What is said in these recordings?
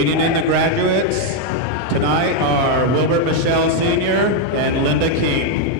Leading in the graduates tonight are Wilbert Michelle Sr. and Linda King.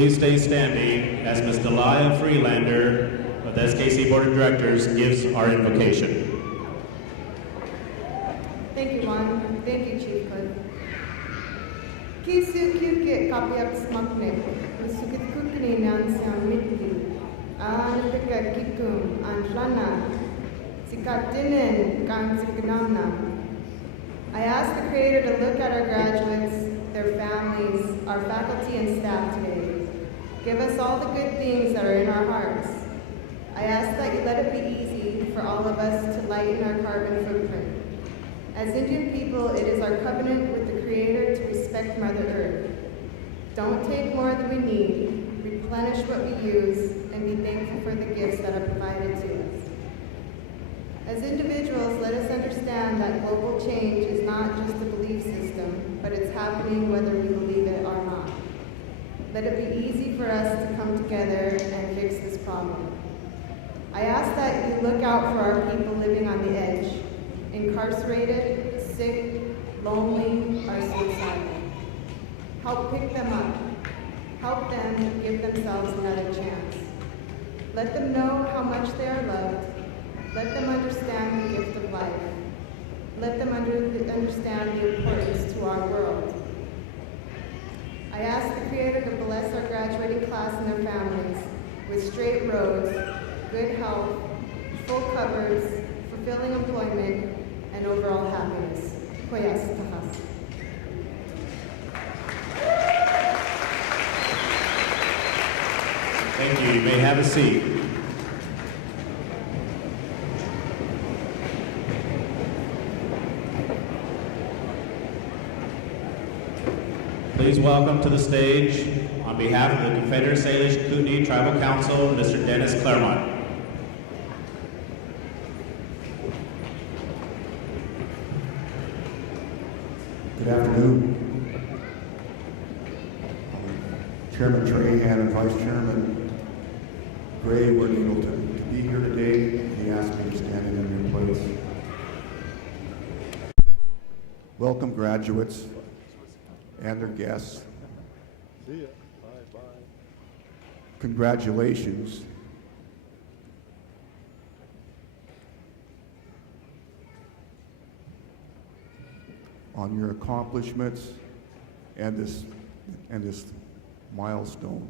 please stay standing as Ms. Delia Freelander of the SKC Board of Directors gives our invocation. Thank you, Juan. Thank you, Chief Clerk. Kisu kyuke kapiak smakne, usukit kukni nan siang mitki, anapika kikum, antlana, sikatinen kan sikanamna. I ask the Creator to look at our graduates, their families, our faculty and staff today. Give us all the good things that are in our hearts. I ask that you let it be easy for all of us to lighten our carbon footprint. As Indian people, it is our covenant with the Creator to respect Mother Earth. Don't take more than we need, replenish what we use, and be thankful for the gifts that are provided to us. As individuals, let us understand that global change is not just a belief system, but it's happening whether we believe it or not. Let it be easy for us to come together and fix this problem. I ask that you look out for our people living on the edge, incarcerated, sick, lonely, or suicidal. Help pick them up. Help them give themselves another chance. Let them know how much they are loved. Let them understand the gift of life. Let them understand the importance to our world. I ask the Creator to bless our graduating class and their families with straight roads, good health, full covers, fulfilling employment, and overall happiness. Koyas tahas. Thank you. You may have a seat. Please welcome to the stage, on behalf of the Confederate Salish Kootenai Tribal Council, Mr. Dennis Claremont. Good afternoon. Chairman Trahan and Vice Chairman Gray weren't able to be here today. He asked me to stand in their place. Welcome, graduates and their guests. See ya. Bye-bye. Congratulations. On your accomplishments and this milestone.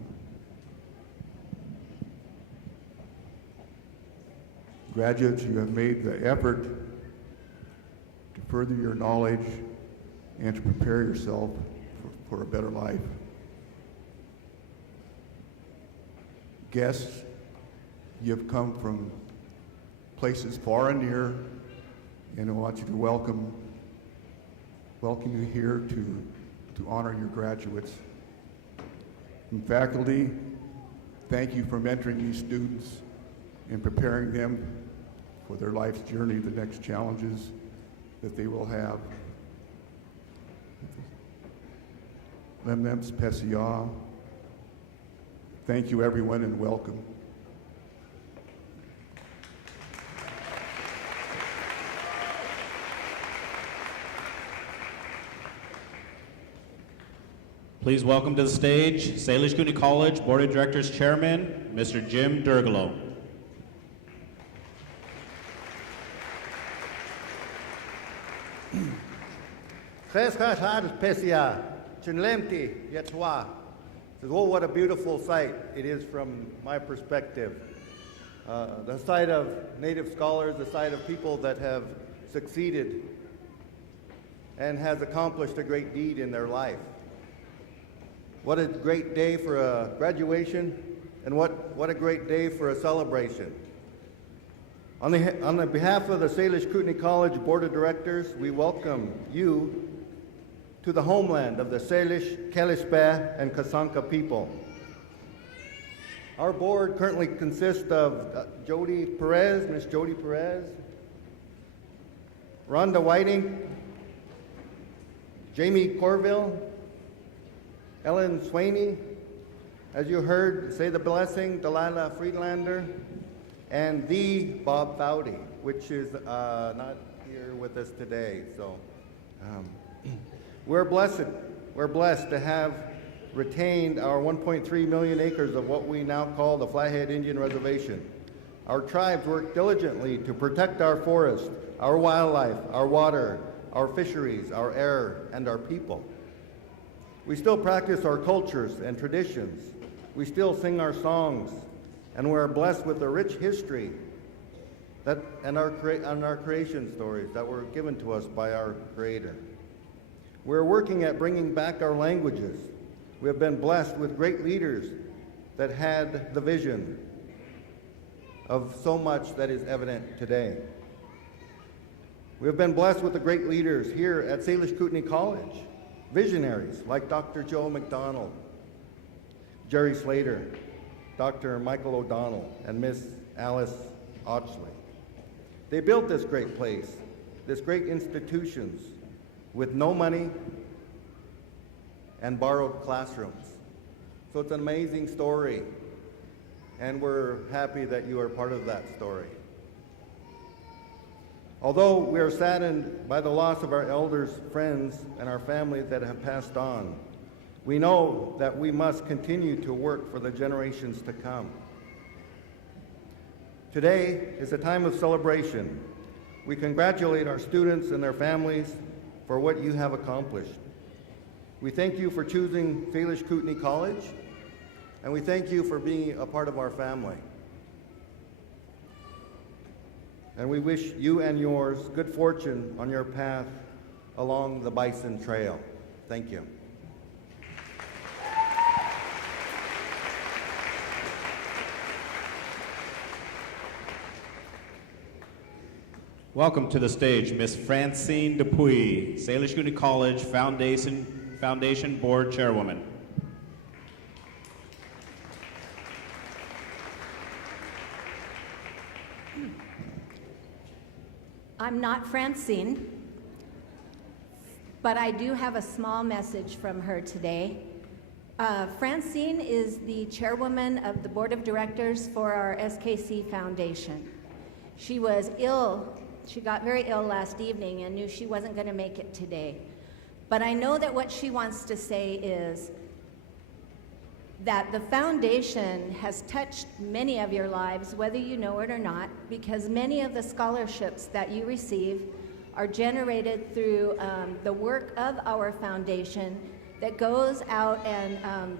Graduates, you have made the effort to further your knowledge and to prepare yourself for a better life. Guests, you have come from places far and near, and I want you to welcome you here to honor your graduates. And faculty, thank you for mentoring these students and preparing them for their life's journey, the next challenges that they will have. Lemnems Pesia, thank you everyone and welcome. Please welcome to the stage, Salish Kootenai College Board of Directors Chairman, Mr. Jim Durgalo. Oh, what a beautiful sight it is from my perspective. The sight of Native scholars, the sight of people that have succeeded and has accomplished a great deed in their life. What a great day for a graduation, and what a great day for a celebration. On the behalf of the Salish Kootenai College Board of Directors, we welcome you to the homeland of the Salish, Kalispeh, and Kasanka people. Our board currently consists of Jody Perez, Miss Jody Perez, Rhonda Whiting, Jamie Corville, Ellen Swaney, as you heard, say the blessing, Delilah Friedlander, and the Bob Fowdy, which is not here with us today. So we're blessed to have retained our 1.3 million acres of what we now call the Flathead Indian Reservation. Our tribes work diligently to protect our forest, our wildlife, our water, our fisheries, our air, and our people. We still practice our cultures and traditions. We still sing our songs, and we are blessed with a rich history and our creation stories that were given to us by our Creator. We're working at bringing back our languages. We have been blessed with great leaders that had the vision of so much that is evident today. We have been blessed with the great leaders here at Salish Kootenai College, visionaries like Dr. Joe McDonald, Jerry Slater, Dr. Michael O'Donnell, and Miss Alice Otchley. They built this great place, this great institutions, with no money and borrowed classrooms. So it's an amazing story, and we're happy that you are part of that story. Although we are saddened by the loss of our elders, friends, and our family that have passed on, we know that we must continue to work for the generations to come. Today is a time of celebration. We congratulate our students and their families for what you have accomplished. We thank you for choosing Salish Kootenai College, and we thank you for being a part of our family. And we wish you and yours good fortune on your path along the Bison Trail. Thank you. Welcome to the stage, Miss Francine Dupuy, Salish Kootenai College Foundation Board Chairwoman. I'm not Francine, but I do have a small message from her today. Francine is the chairwoman of the board of directors for our SKC Foundation. She was ill. She got very ill last evening and knew she wasn't going to make it today. But I know that what she wants to say is that the foundation has touched many of your lives, whether you know it or not, because many of the scholarships that you receive are generated through the work of our foundation that goes out and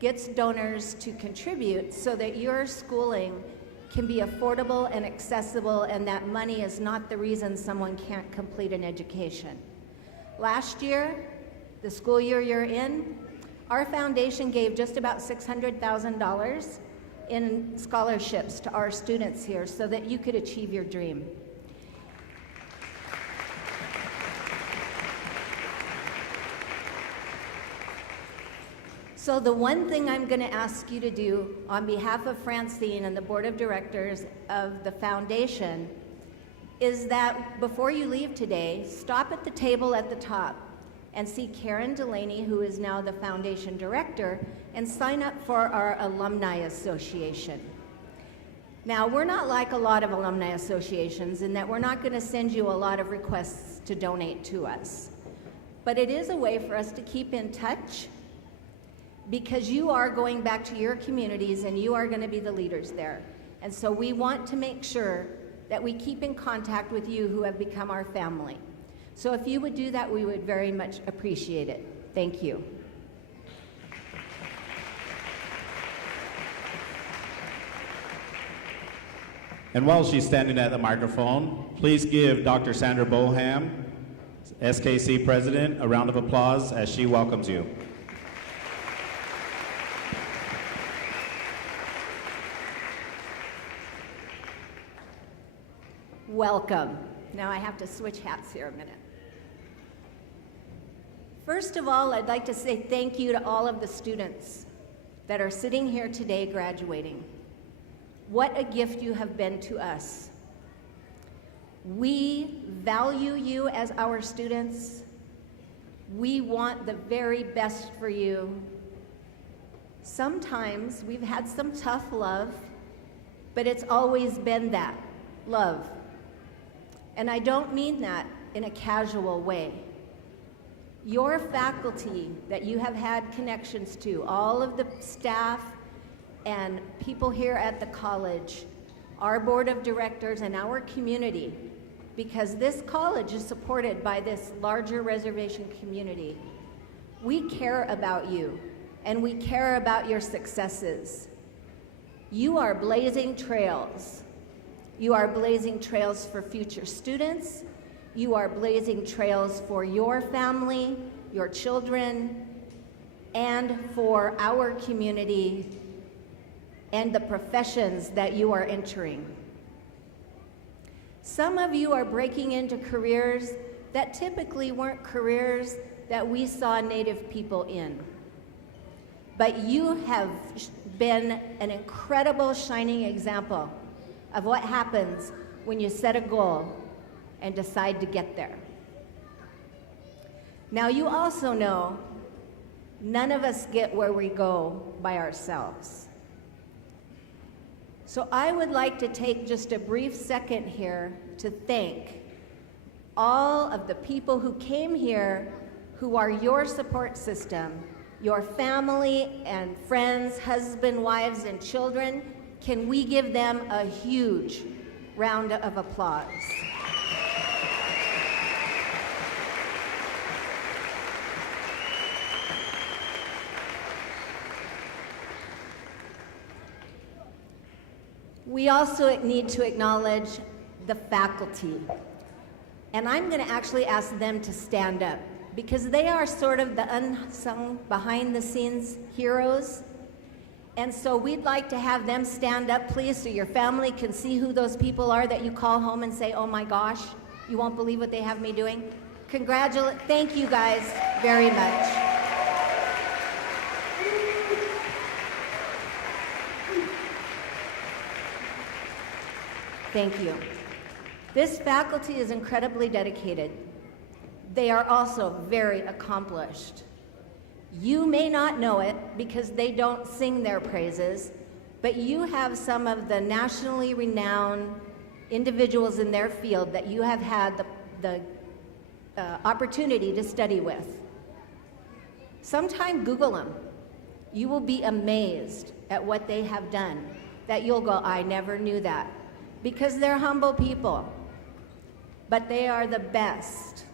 gets donors to contribute so that your schooling can be affordable and accessible, and that money is not the reason someone can't complete an education. Last year, the school year you're in, our foundation gave just about $600,000 in scholarships to our students here so that you could achieve your dream. So the one thing I'm going to ask you to do on behalf of Francine and the board of directors of the foundation is that before you leave today, stop at the table at the top and see Karen Delaney, who is now the foundation director, and sign up for our Alumni Association. Now, we're not like a lot of alumni associations in that we're not going to send you a lot of requests to donate to us. But it is a way for us to keep in touch, because you are going back to your communities and you are going to be the leaders there. And so we want to make sure that we keep in contact with you who have become our family. So if you would do that, we would very much appreciate it. Thank you. And while she's standing at the microphone, please give Dr. Sandra Boham, SKC President, a round of applause as she welcomes you. Welcome. Now I have to switch hats here a minute. First of all, I'd like to say thank you to all of the students that are sitting here today graduating. What a gift you have been to us. We value you as our students. We want the very best for you. Sometimes we've had some tough love, but it's always been that, love. And I don't mean that in a casual way. Your faculty that you have had connections to, all of the staff and people here at the college, our board of directors and our community, because this college is supported by this larger reservation community. We care about you and we care about your successes. You are blazing trails. You are blazing trails for future students. You are blazing trails for your family, your children, and for our community and the professions that you are entering. Some of you are breaking into careers that typically weren't careers that we saw Native people in. But you have been an incredible shining example of what happens when you set a goal and decide to get there. Now, you also know none of us get where we go by ourselves. So I would like to take just a brief second here to thank all of the people who came here who are your support system, your family and friends, husband, wives, and children. Can we give them a huge round of applause? We also need to acknowledge the faculty. And I'm going to actually ask them to stand up because they are sort of the unsung behind-the-scenes heroes. And so we'd like to have them stand up, please, so your family can see who those people are that you call home and say, oh my gosh, you won't believe what they have me doing. Thank you guys very much. Thank you. This faculty is incredibly dedicated. They are also very accomplished. You may not know it because they don't sing their praises, but you have some of the nationally renowned individuals in their field that you have had the opportunity to study with. Sometime Google them. You will be amazed at what they have done, that you'll go, I never knew that. Because they're humble people, but they are the best,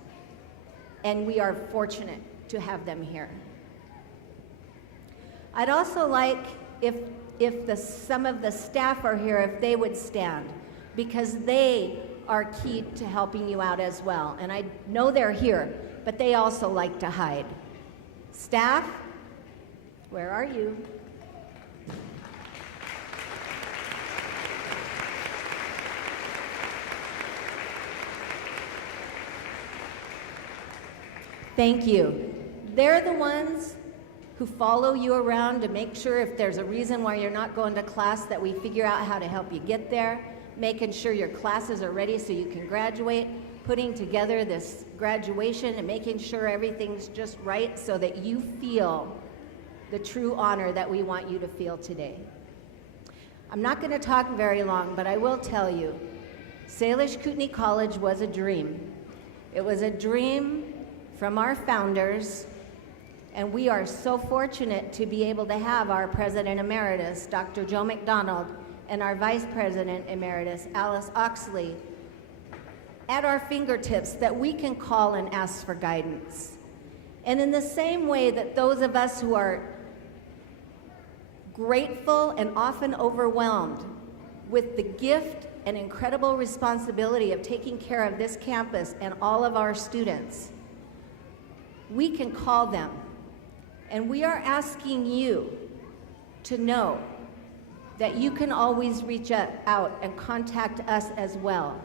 and we are fortunate to have them here. I'd also like, if some of the staff are here, if they would stand, because they are key to helping you out as well. And I know they're here, but they also like to hide. Staff, where are you? Thank you. They're the ones who follow you around to make sure if there's a reason why you're not going to class that we figure out how to help you get there, making sure your classes are ready so you can graduate, putting together this graduation and making sure everything's just right so that you feel the true honor that we want you to feel today. I'm not going to talk very long, but I will tell you, Salish Kootenai College was a dream. It was a dream from our founders, and we are so fortunate to be able to have our President Emeritus, Dr. Joe McDonald, and our Vice President Emeritus, Alice Oxley, at our fingertips that we can call and ask for guidance. And in the same way that those of us who are grateful and often overwhelmed with the gift and incredible responsibility of taking care of this campus and all of our students, we can call them. And we are asking you to know that you can always reach out and contact us as well.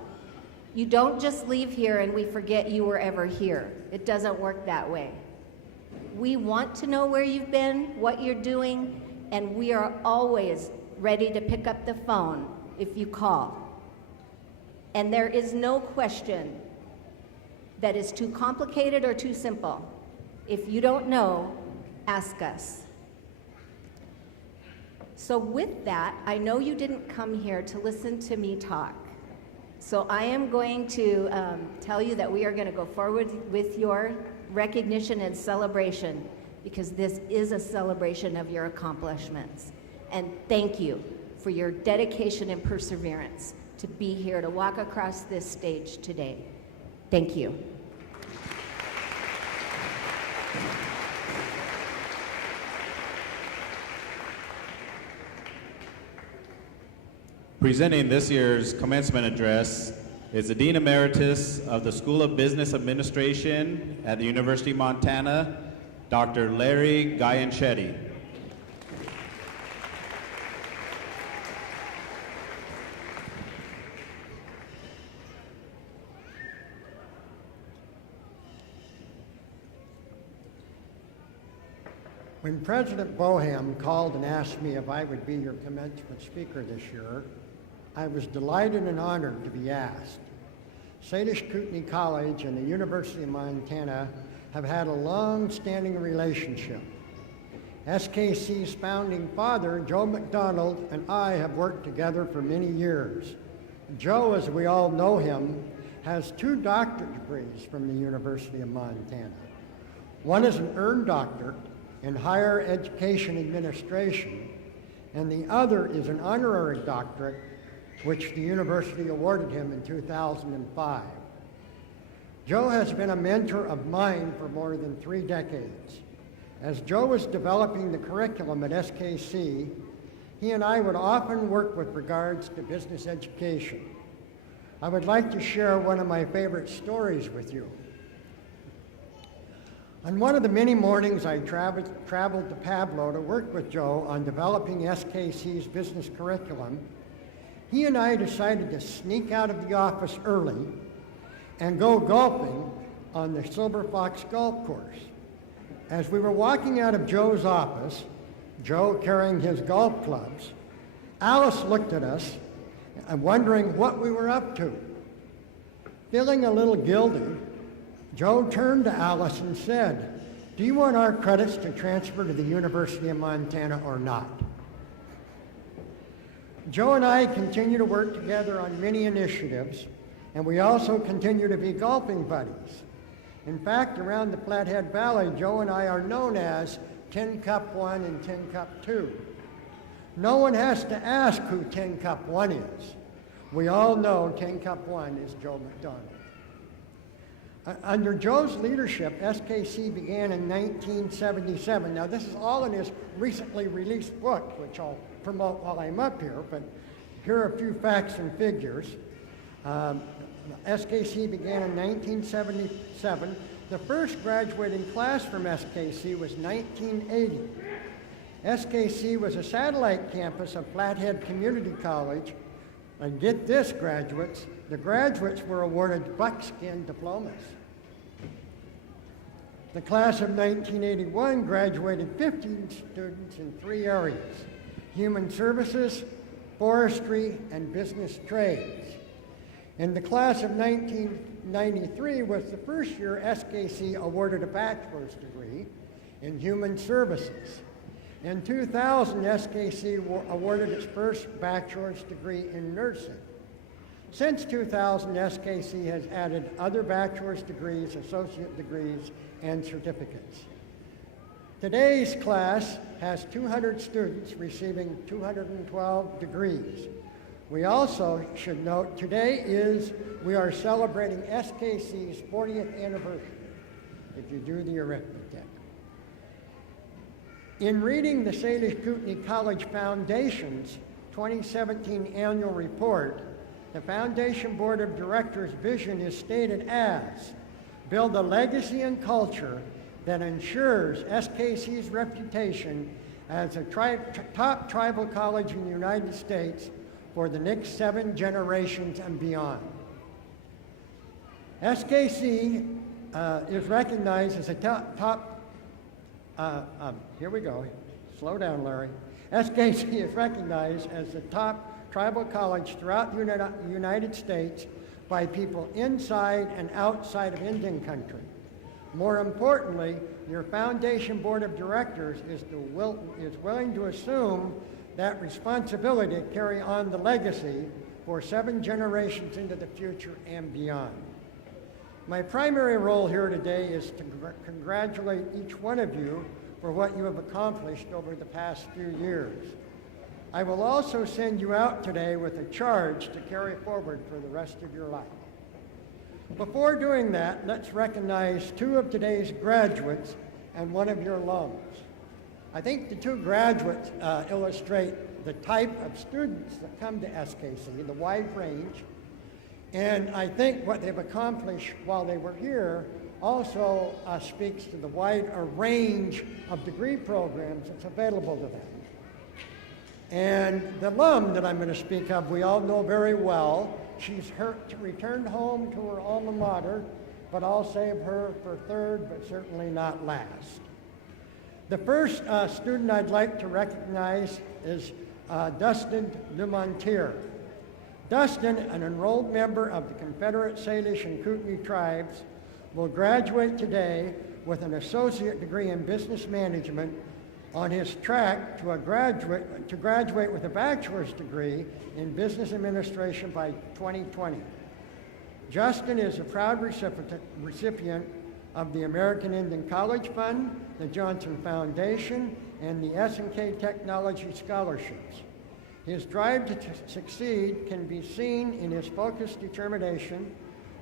You don't just leave here and we forget you were ever here. It doesn't work that way. We want to know where you've been, what you're doing, and we are always ready to pick up the phone if you call. And there is no question that is too complicated or too simple. If you don't know, ask us. So with that, I know you didn't come here to listen to me talk. So I am going to tell you that we are going to go forward with your recognition and celebration, because this is a celebration of your accomplishments. And thank you for your dedication and perseverance to be here, to walk across this stage today. Thank you. Presenting this year's commencement address is the Dean Emeritus of the School of Business Administration at the University of Montana, Dr. Larry Guyanchetti. When President Boham called and asked me if I would be your commencement speaker this year, I was delighted and honored to be asked. Salish Kootenai College and the University of Montana have had a long-standing relationship. SKC's founding father, Joe McDonald, and I have worked together for many years. Joe, as we all know him, has 2 doctorate degrees from the University of Montana. One is an earned doctorate in higher education administration, and the other is an honorary doctorate, which the university awarded him in 2005. Joe has been a mentor of mine for more than 3 decades. As Joe was developing the curriculum at SKC, he and I would often work with regards to business education. I would like to share one of my favorite stories with you. On one of the many mornings I traveled to Pablo to work with Joe on developing SKC's business curriculum, he and I decided to sneak out of the office early and go golfing on the Silver Fox Golf Course. As we were walking out of Joe's office, Joe carrying his golf clubs, Alice looked at us and wondering what we were up to. Feeling a little guilty, Joe turned to Alice and said, "Do you want our credits to transfer to the University of Montana or not?" Joe and I continue to work together on many initiatives, and we also continue to be golfing buddies. In fact, around the Flathead Valley, Joe and I are known as Tin Cup 1 and Tin Cup 2. No one has to ask who Tin Cup 1 is. We all know Tin Cup 1 is Joe McDonald. Under Joe's leadership, SKC began in 1977. Now, this is all in his recently released book, which I'll promote while I'm up here, but here are a few facts and figures. SKC began in 1977. The first graduating class from SKC was 1980. SKC was a satellite campus of Flathead Community College, and get this, graduates, the graduates were awarded buckskin diplomas. The class of 1981 graduated 15 students in 3 areas: human services, forestry, and business trades. In the class of 1993 was the first year SKC awarded a bachelor's degree in human services. In 2000, SKC awarded its first bachelor's degree in nursing. Since 2000, SKC has added other bachelor's degrees, associate degrees, and certificates. Today's class has 200 students receiving 212 degrees. We also should note we are celebrating SKC's 40th anniversary, if you do the arithmetic. In reading the Salish Kootenai College Foundation's 2017 annual report, the Foundation Board of Directors' vision is stated as, build a legacy and culture that ensures SKC's reputation as a top tribal college in the United States for the next 7 generations and beyond. SKC is recognized as a here we go, slow down, Larry. SKC is recognized as the top tribal college throughout the United States by people inside and outside of Indian country. More importantly, your Foundation Board of Directors is willing to assume that responsibility to carry on the legacy for 7 generations into the future and beyond. My primary role here today is to congratulate each one of you for what you have accomplished over the past few years. I will also send you out today with a charge to carry forward for the rest of your life. Before doing that, let's recognize two of today's graduates and one of your alums. I think the two graduates illustrate the type of students that come to SKC, the wide range, and I think what they've accomplished while they were here also speaks to the wide range of degree programs that's available to them. And the alum that I'm going to speak of, we all know very well. She's returned home to her alma mater, but I'll save her for third, but certainly not last. The first student I'd like to recognize is Dustin Dumontier. Dustin, an enrolled member of the Confederate Salish and Kootenai tribes, will graduate today with an associate degree in business management on his track to graduate with a bachelor's degree in business administration by 2020. Justin is a proud recipient of the American Indian College Fund, the Johnson Foundation, and the S&K Technology Scholarships. His drive to succeed can be seen in his focused determination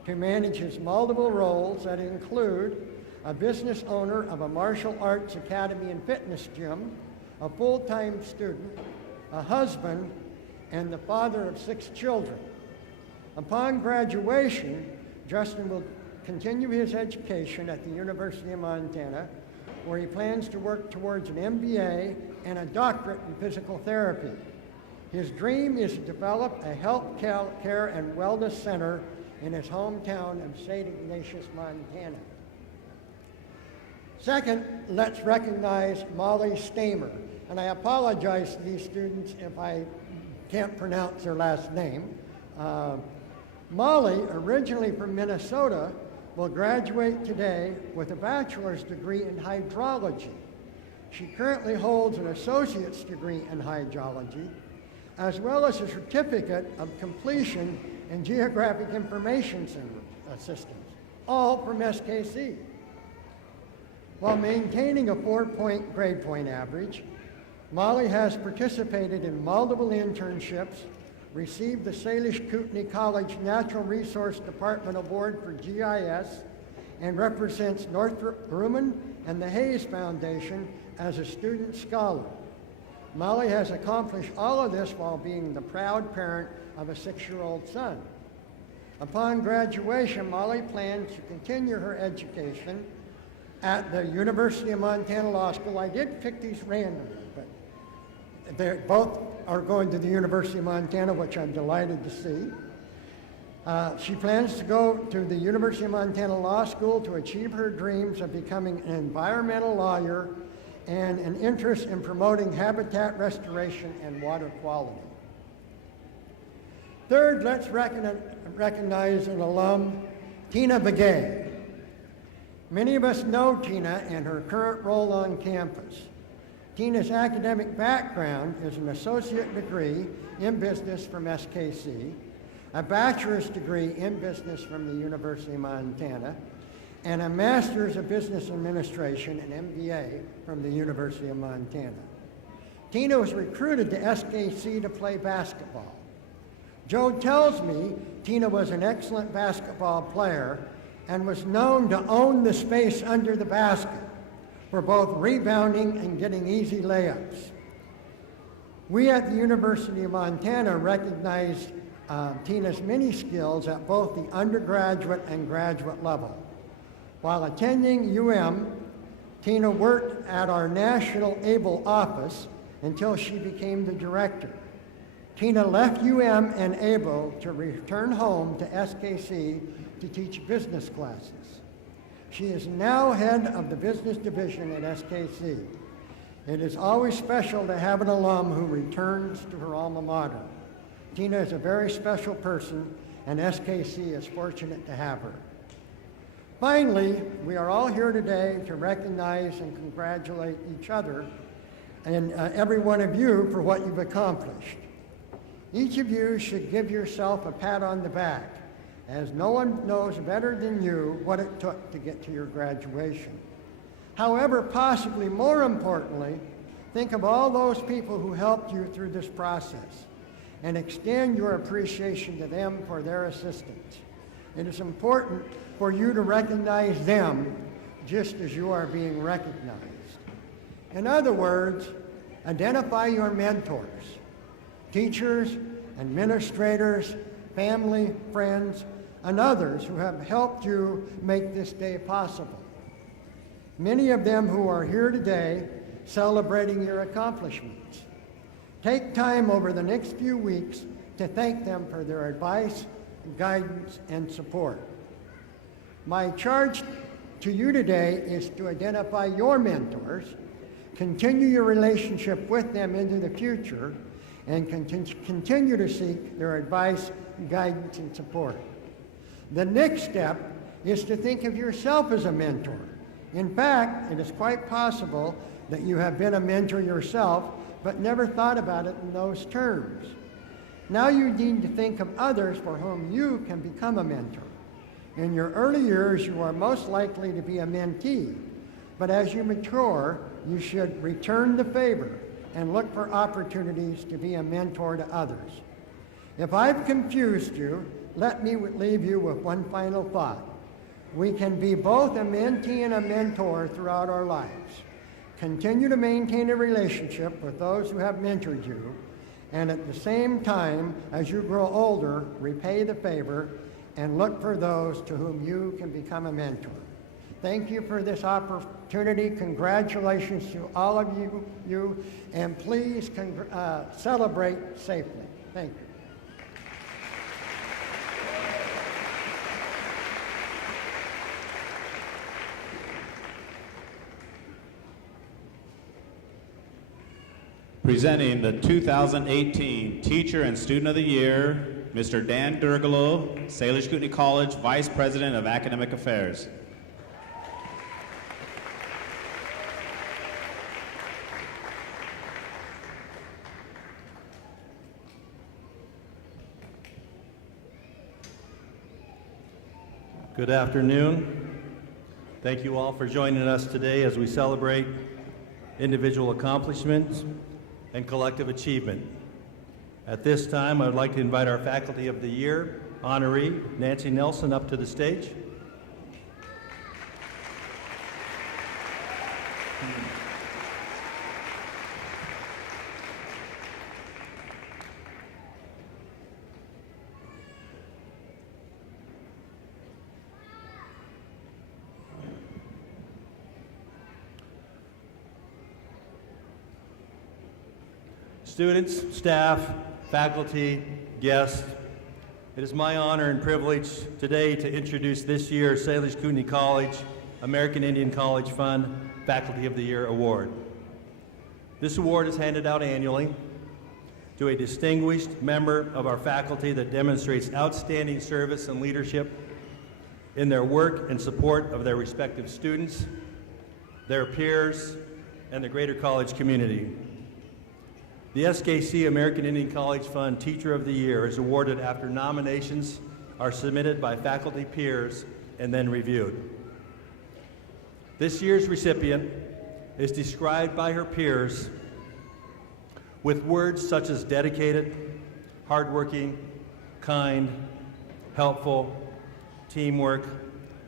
to manage his multiple roles that include a business owner of a martial arts academy and fitness gym, a full-time student, a husband, and the father of 6 children. Upon graduation, Justin will continue his education at the University of Montana, where he plans to work towards an MBA and a doctorate in physical therapy. His dream is to develop a health care and wellness center in his hometown of St. Ignatius, Montana. Second, let's recognize Molly Stamer. And I apologize to these students if I can't pronounce their last name. Molly, originally from Minnesota, will graduate today with a bachelor's degree in hydrology. She currently holds an associate's degree in hydrology, as well as a certificate of completion in geographic information systems, all from SKC. While maintaining a 4-point grade point average, Molly has participated in multiple internships, received the Salish Kootenai College Natural Resource Department Award for GIS, and represents Northrop Grumman and the Hayes Foundation as a student scholar. Molly has accomplished all of this while being the proud parent of a 6-year-old son. Upon graduation, Molly plans to continue her education at the University of Montana Law School. I did pick these randomly, but they both are going to the University of Montana, which I'm delighted to see. She plans to go to the University of Montana Law School to achieve her dreams of becoming an environmental lawyer and an interest in promoting habitat restoration and water quality. Third, let's recognize an alum, Tina Begay. Many of us know Tina and her current role on campus. Tina's academic background is an associate degree in business from SKC, a bachelor's degree in business from the University of Montana, and a master's of business administration, an MBA, from the University of Montana. Tina was recruited to SKC to play basketball. Joe tells me Tina was an excellent basketball player and was known to own the space under the basket for both rebounding and getting easy layups. We at the University of Montana recognized Tina's many skills at both the undergraduate and graduate level. While attending Tina worked at our National ABLE office until she became the director. Tina left and ABLE to return home to SKC to teach business classes. She is now head of the business division at SKC. It is always special to have an alum who returns to her alma mater. Tina is a very special person, and SKC is fortunate to have her. Finally, we are all here today to recognize and congratulate each other and every one of you for what you've accomplished. Each of you should give yourself a pat on the back as no one knows better than you what it took to get to your graduation. However, possibly more importantly, think of all those people who helped you through this process and extend your appreciation to them for their assistance. It is important for you to recognize them just as you are being recognized. In other words, identify your mentors, teachers, administrators, family, friends, and others who have helped you make this day possible. Many of them who are here today celebrating your accomplishments. Take time over the next few weeks to thank them for their advice, guidance, and support. My charge to you today is to identify your mentors, continue your relationship with them into the future, and continue to seek their advice, guidance, and support. The next step is to think of yourself as a mentor. In fact, it is quite possible that you have been a mentor yourself, but never thought about it in those terms. Now you need to think of others for whom you can become a mentor. In your early years, you are most likely to be a mentee, but as you mature, you should return the favor and look for opportunities to be a mentor to others. If I've confused you, let me leave you with one final thought. We can be both a mentee and a mentor throughout our lives. Continue to maintain a relationship with those who have mentored you, and at the same time, as you grow older, repay the favor and look for those to whom you can become a mentor. Thank you for this opportunity. Congratulations to all of you, and please celebrate safely. Thank you. Presenting the 2018 Teacher and Student of the Year, Mr. Dan Durgalo, Salish Kootenai College Vice President of Academic Affairs. Good afternoon. Thank you all for joining us today as we celebrate individual accomplishments and collective achievement. At this time, I would like to invite our Faculty of the Year honoree, Nancy Nelson, up to the stage. Students, staff, faculty, guests, it is my honor and privilege today to introduce this year's Salish Kootenai College American Indian College Fund Faculty of the Year Award. This award is handed out annually to a distinguished member of our faculty that demonstrates outstanding service and leadership in their work and support of their respective students, their peers, and the greater college community. The SKC American Indian College Fund Teacher of the Year is awarded after nominations are submitted by faculty peers and then reviewed. This year's recipient is described by her peers with words such as dedicated, hardworking, kind, helpful, teamwork,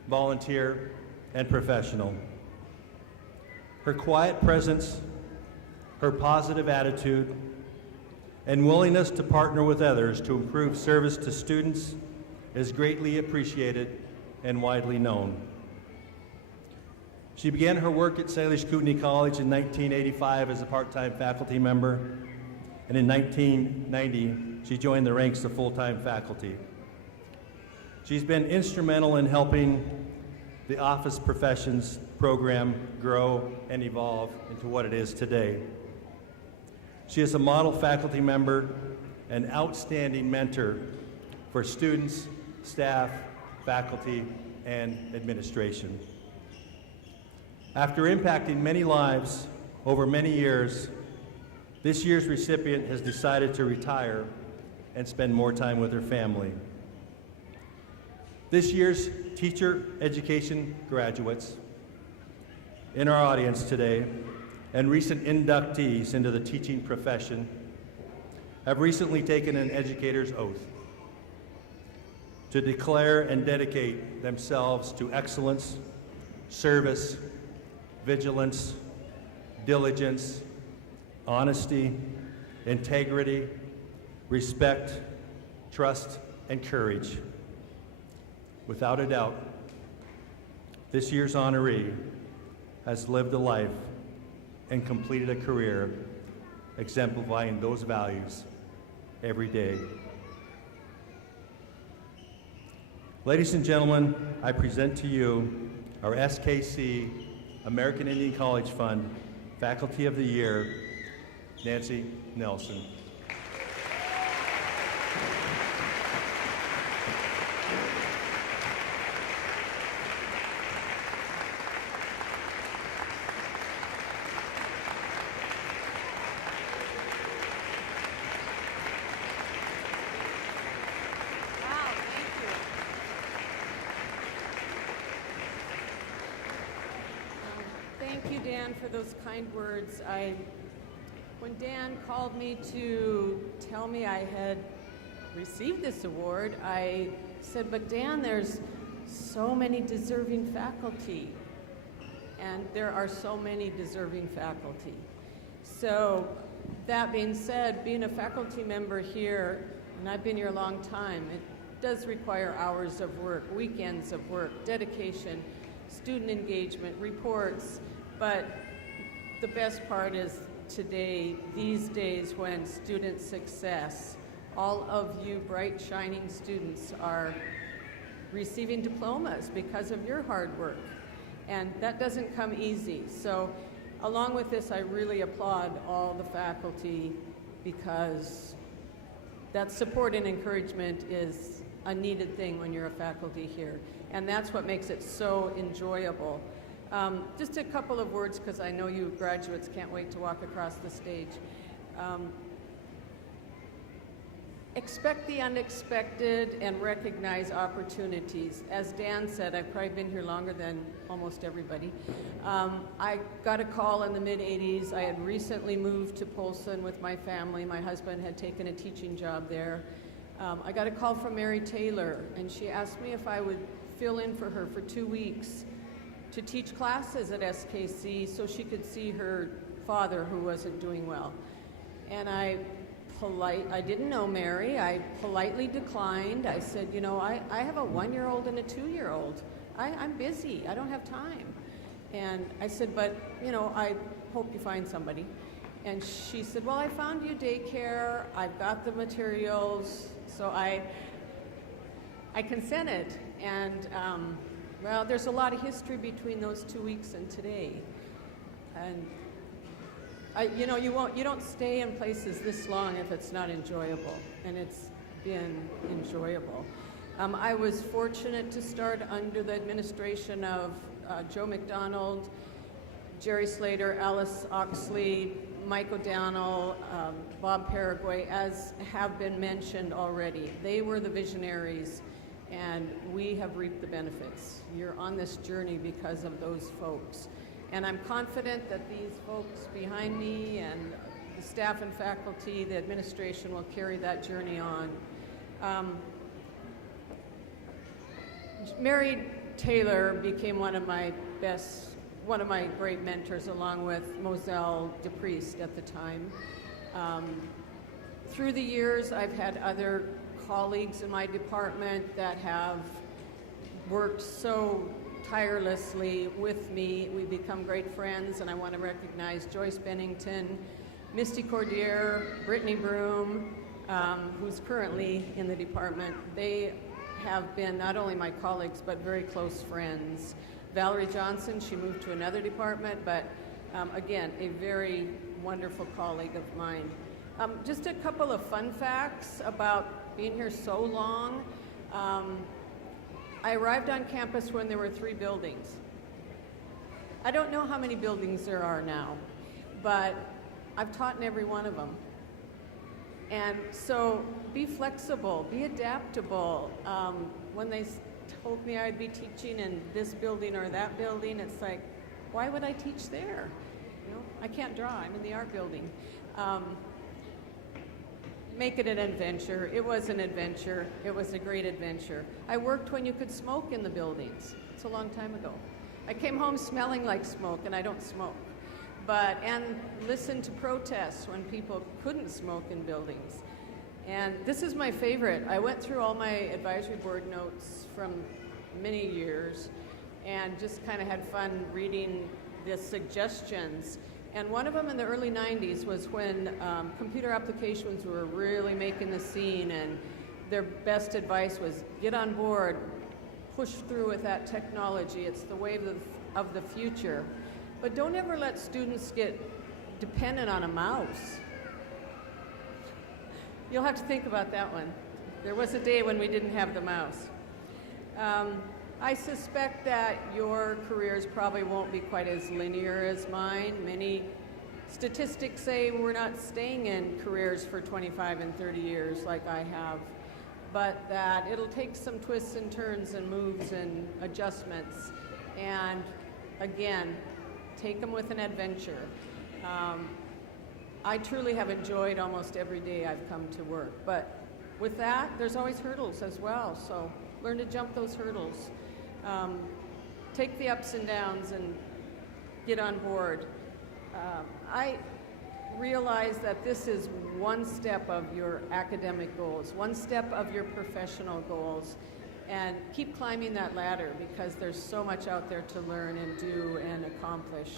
volunteer, and professional. Her quiet presence, her positive attitude, and willingness to partner with others to improve service to students is greatly appreciated and widely known. She began her work at Salish Kootenai College in 1985 as a part-time faculty member, and in 1990, she joined the ranks of full-time faculty. She's been instrumental in helping the Office Professions program grow and evolve into what it is today. She is a model faculty member and outstanding mentor for students, staff, faculty, and administration. After impacting many lives over many years, this year's recipient has decided to retire and spend more time with her family. This year's teacher education graduates in our audience today and recent inductees into the teaching profession have recently taken an educator's oath to declare and dedicate themselves to excellence, service, vigilance, diligence, honesty, integrity, respect, trust, and courage. Without a doubt, this year's honoree has lived a life and completed a career exemplifying those values every day. Ladies and gentlemen, I present to you our SKC American Indian College Fund Faculty of the Year, Nancy Nelson. Thank you, Dan, for those kind words. When Dan called me to tell me I had received this award, I said, but Dan, there's so many deserving faculty. And there are so many deserving faculty. So that being said, being a faculty member here, and I've been here a long time, it does require hours of work, weekends of work, dedication, student engagement, reports, but the best part is today, these days when student success, all of you bright, shining students are receiving diplomas because of your hard work. And that doesn't come easy. So along with this, I really applaud all the faculty because that support and encouragement is a needed thing when you're a faculty here. And that's what makes it so enjoyable. Just a couple of words, because I know you graduates can't wait to walk across the stage. Expect the unexpected and recognize opportunities. As Dan said, I've probably been here longer than almost everybody. I got a call in the mid-'80s. I had recently moved to Polson with my family. My husband had taken a teaching job there. I got a call from Mary Taylor, and she asked me if I would fill in for her for 2 weeks to teach classes at SKC so she could see her father who wasn't doing well. And I didn't know Mary. I politely declined. I said, you know, I have a 1-year-old and a 2-year-old. I'm busy. I don't have time. And I said, but, you know, I hope you find somebody. And she said, well, I found you daycare. I've got the materials. So I consented. And, well, there's a lot of history between those 2 weeks and today. And you know, you don't stay in places this long if it's not enjoyable, and it's been enjoyable. I was fortunate to start under the administration of Joe McDonald, Jerry Slater, Alice Oxley, Mike O'Donnell, Bob Paraguay, as have been mentioned already. They were the visionaries, and we have reaped the benefits. You're on this journey because of those folks. And I'm confident that these folks behind me and the staff and faculty, the administration will carry that journey on. Mary Taylor became one of my great mentors, along with Moselle DePriest at the time. Through the years, I've had other colleagues in my department that have worked so tirelessly with me. We've become great friends, and I want to recognize Joyce Bennington, Misty Cordier, Brittany Broom, who's currently in the department. They have been not only my colleagues, but very close friends. Valerie Johnson, she moved to another department, but again, a very wonderful colleague of mine. Just a couple of fun facts about being here so long. I arrived on campus when there were 3 buildings. I don't know how many buildings there are now, but I've taught in every one of them. And so be flexible, be adaptable. When they told me I'd be teaching in this building or that building, it's like, why would I teach there? You know, I can't draw, I'm in the art building. Make it an adventure. It was an adventure. It was a great adventure. I worked when you could smoke in the buildings. It's a long time ago. I came home smelling like smoke, and I don't smoke. And listened to protests when people couldn't smoke in buildings. And this is my favorite. I went through all my advisory board notes from many years and just kind of had fun reading the suggestions. And one of them in the early 90s was when computer applications were really making the scene, and their best advice was get on board, push through with that technology. It's the wave of the future. But don't ever let students get dependent on a mouse. You'll have to think about that one. There was a day when we didn't have the mouse. I suspect that your careers probably won't be quite as linear as mine. Many statistics say we're not staying in careers for 25 and 30 years like I have, but that it'll take some twists and turns and moves and adjustments. And again, take them with an adventure. I truly have enjoyed almost every day I've come to work, but with that, there's always hurdles as well, so learn to jump those hurdles. Take the ups and downs and get on board. I realize that this is one step of your academic goals, one step of your professional goals, and keep climbing that ladder because there's so much out there to learn and do and accomplish.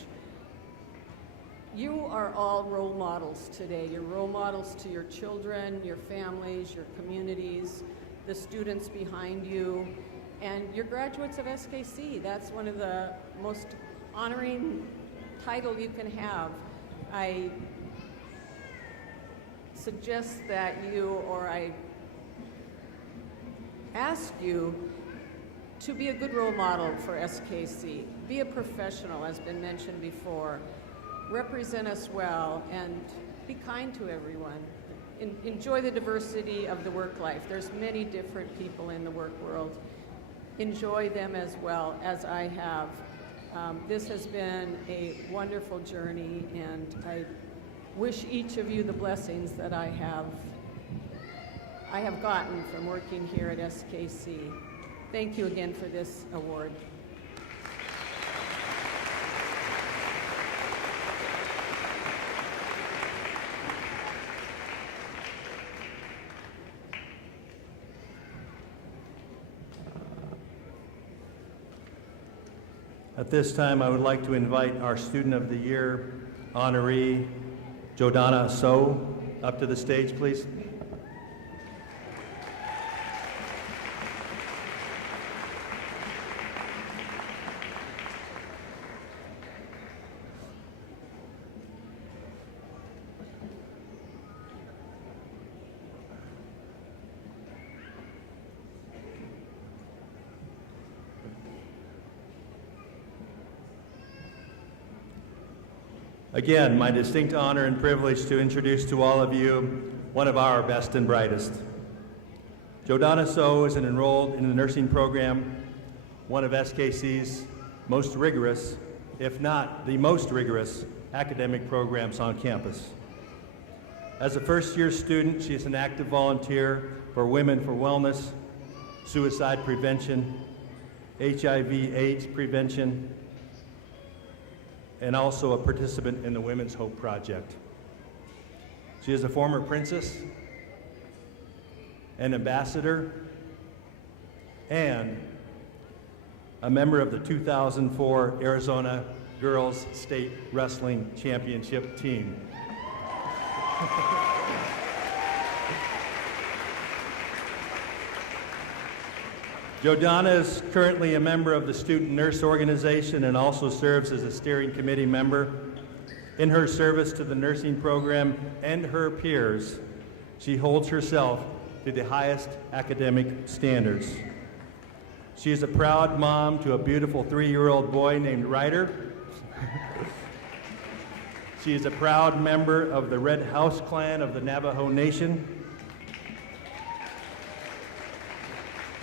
You are all role models today. You're role models to your children, your families, your communities, the students behind you, and you're graduates of SKC. That's one of the most honoring title you can have. I suggest that I ask you to be a good role model for SKC. Be a professional, as been mentioned before. Represent us well and be kind to everyone. Enjoy the diversity of the work life. There's many different people in the work world. Enjoy them as well as I have. This has been a wonderful journey, and I wish each of you the blessings that I have gotten from working here at SKC. Thank you again for this award. At this time, I would like to invite our Student of the Year honoree, Jordana So, up to the stage, please. Again, my distinct honor and privilege to introduce to all of you one of our best and brightest. Jordana So is enrolled in the nursing program, one of SKC's most rigorous, if not the most rigorous, academic programs on campus. As a first-year student, she is an active volunteer for Women for Wellness, suicide prevention, HIV/AIDS prevention, and also a participant in the Women's Hope Project. She is a former princess, an ambassador, and a member of the 2004 Arizona Girls State Wrestling Championship team. Jordana is currently a member of the Student Nurse Organization and also serves as a steering committee member. In her service to the nursing program and her peers, she holds herself to the highest academic standards. She is a proud mom to a beautiful 3-year-old boy named Ryder. She is a proud member of the Red House Clan of the Navajo Nation.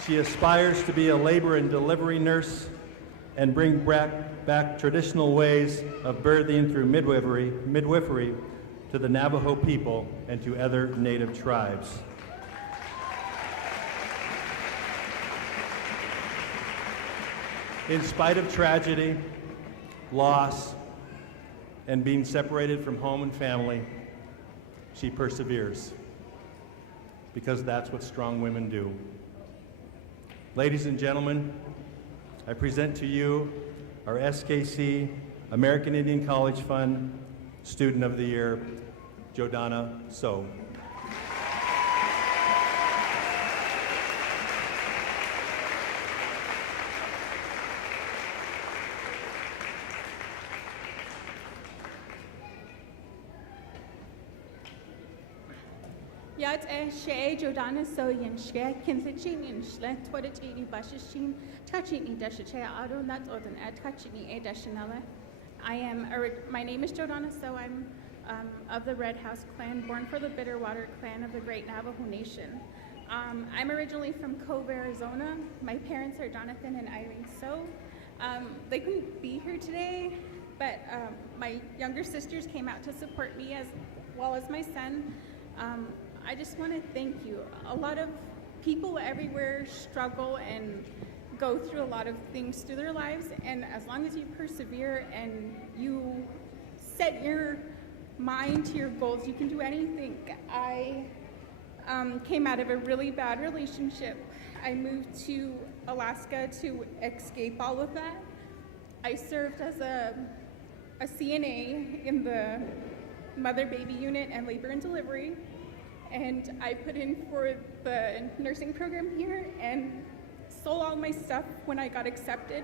She aspires to be a labor and delivery nurse and bring back traditional ways of birthing through midwifery to the Navajo people and to other Native tribes. In spite of tragedy, loss, and being separated from home and family, she perseveres, because that's what strong women do. Ladies and gentlemen, I present to you our SKC American Indian College Fund Student of the Year, Jordana So. Yat she Jordana So yin shke kinzichin in shle twadachini bashashin touchini dashache ado nat odin at touchini a dashanella. My name is Jordana So. I'm of the Red House clan, born for the Bitterwater clan of the Great Navajo Nation. I'm originally from Cove, Arizona. My parents are Jonathan and Irene So. They couldn't be here today, but my younger sisters came out to support me as well as my son. I just want to thank you. A lot of people everywhere struggle and go through a lot of things through their lives, and as long as you persevere and you set your mind to your goals, you can do anything. I came out of a really bad relationship. I moved to Alaska to escape all of that. I served as a CNA in the mother-baby unit and labor and delivery. And I put in for the nursing program here and sold all my stuff when I got accepted.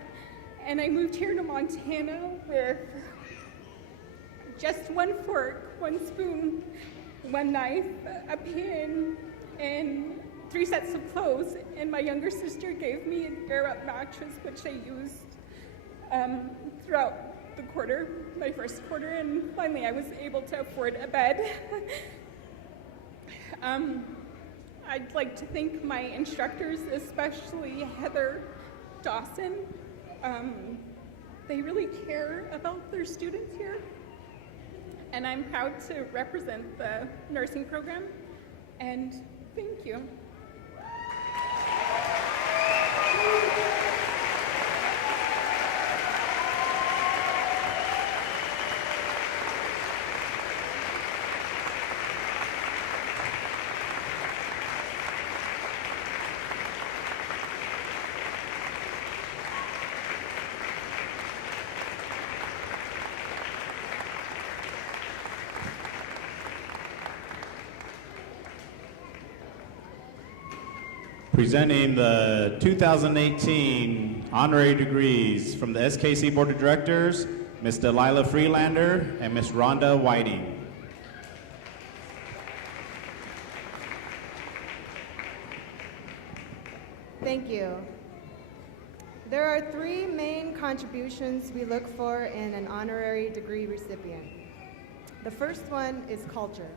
And I moved here to Montana with just one fork, one spoon, one knife, a pin, and 3 sets of clothes. And my younger sister gave me an air-up mattress, which I used throughout the quarter, my first quarter, and finally I was able to afford a bed. I'd like to thank my instructors, especially Heather Dawson. They really care about their students here. And I'm proud to represent the nursing program. And thank you. Presenting the 2018 honorary degrees from the SKC Board of Directors, Ms. Delilah Freelander and Ms. Rhonda Whiting. Thank you. There are 3 main contributions we look for in an honorary degree recipient. The first one is culture.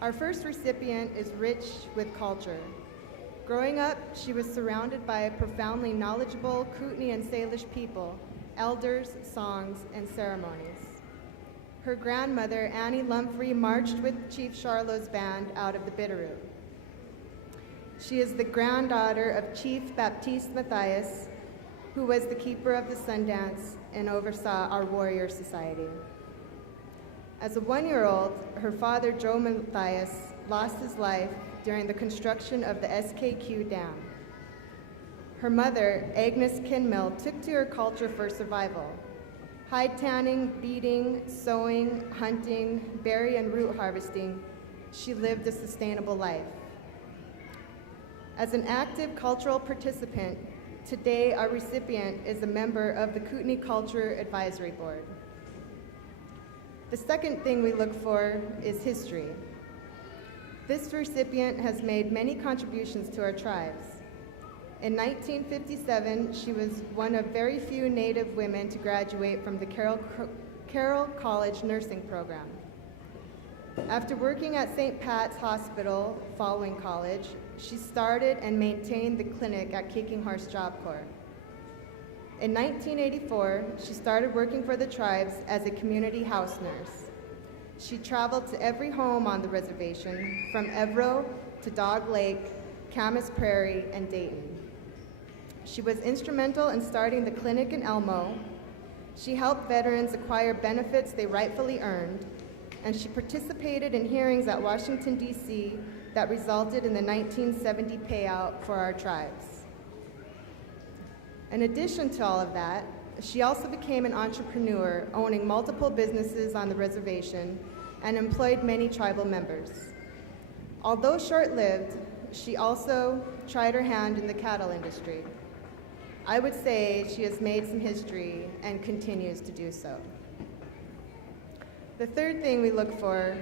Our first recipient is rich with culture. Growing up, she was surrounded by profoundly knowledgeable Kootenai and Salish people, elders, songs, and ceremonies. Her grandmother, Annie Lumfrey, marched with Chief Charlot's band out of the Bitterroot. She is the granddaughter of Chief Baptiste Matthias, who was the keeper of the Sundance and oversaw our warrior society. As a 1-year-old, her father, Joe Matthias, lost his life during the construction of the SKQ Dam. Her mother, Agnes Kinmill, took to her culture for survival. Hide tanning, beading, sewing, hunting, berry and root harvesting, she lived a sustainable life. As an active cultural participant, today our recipient is a member of the Kootenai Culture Advisory Board. The second thing we look for is history. This recipient has made many contributions to our tribes. In 1957, she was one of very few Native women to graduate from the Carroll College nursing program. After working at St. Pat's Hospital following college, she started and maintained the clinic at Kicking Horse Job Corps. In 1984, she started working for the tribes as a community house nurse. She traveled to every home on the reservation, from Evro to Dog Lake, Camas Prairie, and Dayton. She was instrumental in starting the clinic in Elmo. She helped veterans acquire benefits they rightfully earned, and she participated in hearings at Washington, D.C. that resulted in the 1970 payout for our tribes. In addition to all of that, she also became an entrepreneur, owning multiple businesses on the reservation and employed many tribal members. Although short-lived, she also tried her hand in the cattle industry. I would say she has made some history and continues to do so. The third thing we look for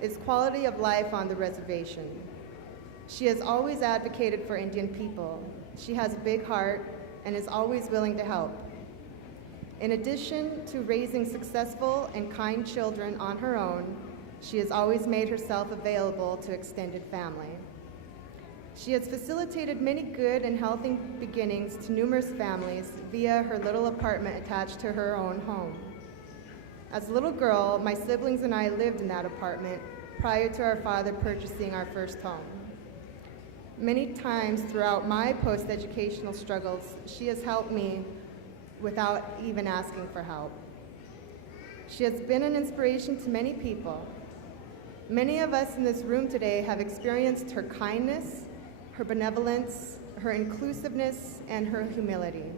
is quality of life on the reservation. She has always advocated for Indian people. She has a big heart and is always willing to help. In addition to raising successful and kind children on her own, she has always made herself available to extended family. She has facilitated many good and healthy beginnings to numerous families via her little apartment attached to her own home. As a little girl, my siblings and I lived in that apartment prior to our father purchasing our first home. Many times throughout my post-educational struggles, she has helped me without even asking for help. She has been an inspiration to many people. Many of us in this room today have experienced her kindness, her benevolence, her inclusiveness, and her humility.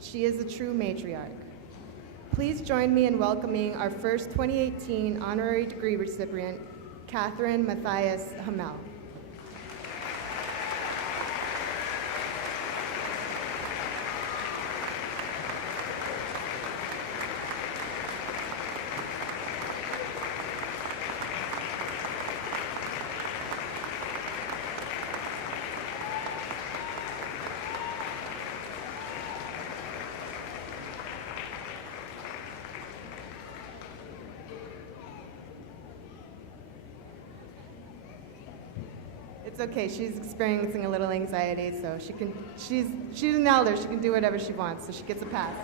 She is a true matriarch. Please join me in welcoming our first 2018 honorary degree recipient, Catherine Matthias Hamel. It's okay, she's experiencing a little anxiety, so she's an elder, she can do whatever she wants, so she gets a pass.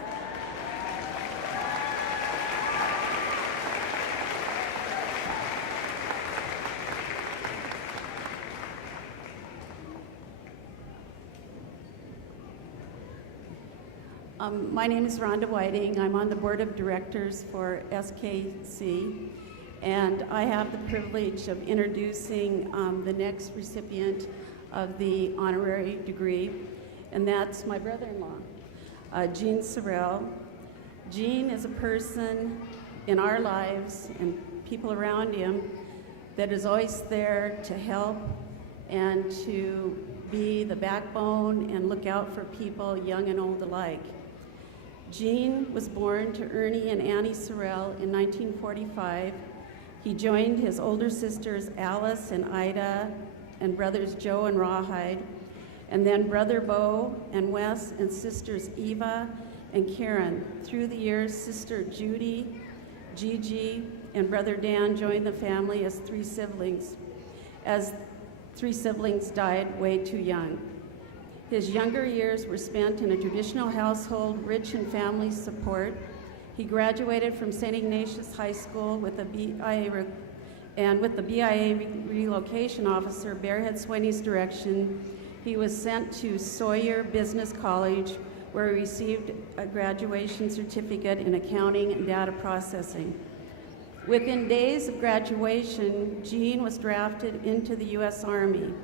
My name is Rhonda Whiting. I'm on the board of directors for SKC, and I have the privilege of introducing the next recipient of the honorary degree, and that's my brother-in-law, Gene Sorrell. Gene is a person in our lives and people around him that is always there to help and to be the backbone and look out for people, young and old alike. Gene was born to Ernie and Annie Sorrell in 1945. He joined his older sisters Alice and Ida and brothers Joe and Rawhide, and then brother Bo and Wes and sisters Eva and Karen. Through the years, sister Judy, Gigi, and brother Dan joined the family as three siblings died way too young. His younger years were spent in a traditional household, rich in family support. He graduated from St. Ignatius High School with a BIA, and with the BIA relocation officer, Bearhead Swinney's direction, he was sent to Sawyer Business College, where he received a graduation certificate in accounting and data processing. Within days of graduation, Gene was drafted into the U.S. Army.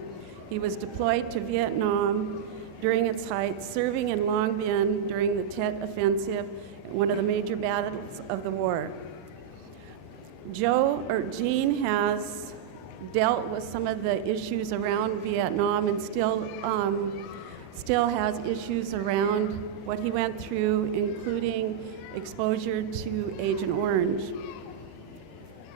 He was deployed to Vietnam during its height, serving in Long Bien during the Tet Offensive, one of the major battles of the war. Gene has dealt with some of the issues around Vietnam and still has issues around what he went through, including exposure to Agent Orange.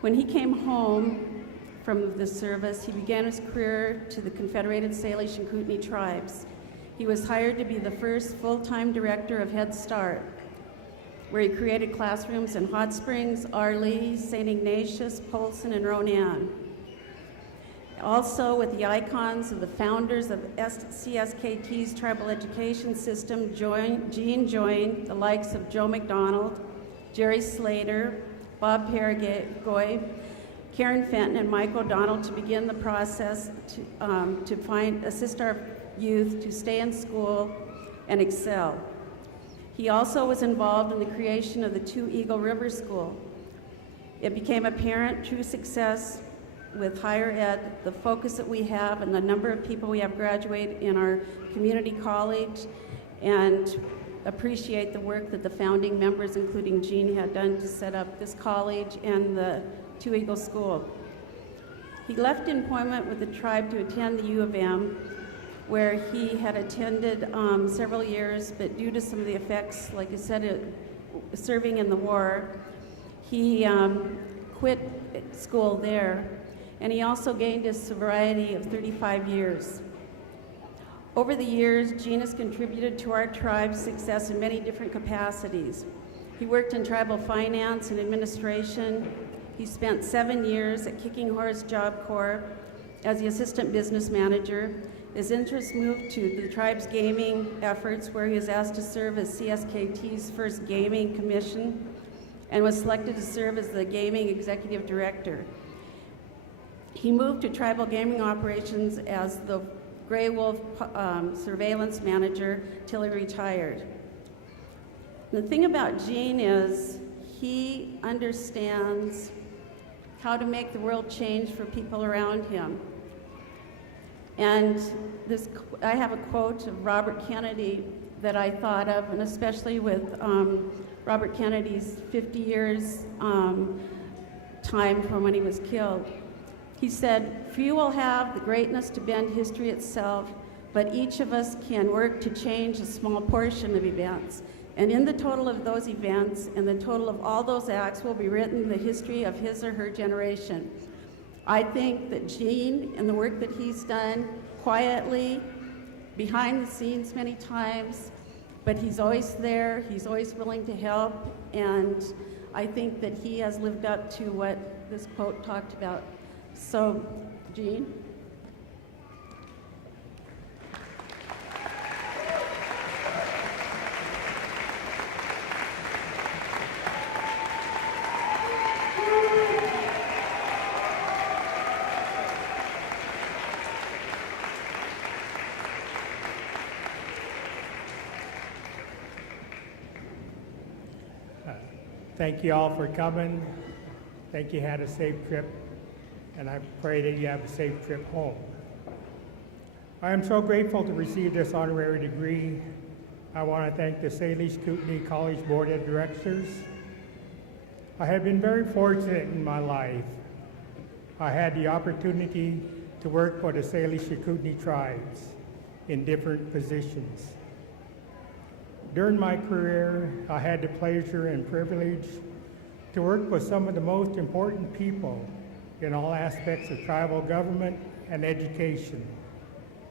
When he came home from the service, he began his career to the Confederated Salish and Kootenai tribes. He was hired to be the first full-time director of Head Start. where he created classrooms in Hot Springs, Arlee, St. Ignatius, Polson, and Ronan. Also, with the icons of the founders of CSKT's tribal education system, Gene joined the likes of Joe McDonald, Jerry Slater, Bob Paragoy, Karen Fenton, and Mike O'Donnell to begin the process to assist our youth to stay in school and excel. He also was involved in the creation of the 2 Eagle River School. It became apparent through success with higher ed, the focus that we have and the number of people we have graduate in our community college, and appreciate the work that the founding members, including Gene, had done to set up this college and the 2 Eagle School. He left employment with the tribe to attend the U of M, where he had attended several years, but due to some of the effects, like I said, serving in the war, he quit school there, and he also gained a sobriety of 35 years. Over the years, Gene has contributed to our tribe's success in many different capacities. He worked in tribal finance and administration. He spent 7 years at Kicking Horse Job Corps as the assistant business manager. His interest moved to the tribe's gaming efforts, where he was asked to serve as CSKT's first gaming commission and was selected to serve as the gaming executive director. He moved to tribal gaming operations as the Grey Wolf surveillance manager till he retired. The thing about Gene is he understands how to make the world change for people around him. And I have a quote of Robert Kennedy that I thought of, and especially with Robert Kennedy's 50 years time from when he was killed. He said, "Few will have the greatness to bend history itself, but each of us can work to change a small portion of events. And in the total of those events and the total of all those acts will be written the history of his or her generation." I think that Gene and the work that he's done quietly, behind the scenes many times, but he's always there, he's always willing to help, and I think that he has lived up to what this quote talked about. So, Gene? Thank you all for coming. Thank you had a safe trip, and I pray that you have a safe trip home. I am so grateful to receive this honorary degree. I want to thank the Salish Kootenai College Board of Directors. I have been very fortunate in my life. I had the opportunity to work for the Salish Kootenai tribes in different positions. During my career, I had the pleasure and privilege to work with some of the most important people in all aspects of tribal government and education.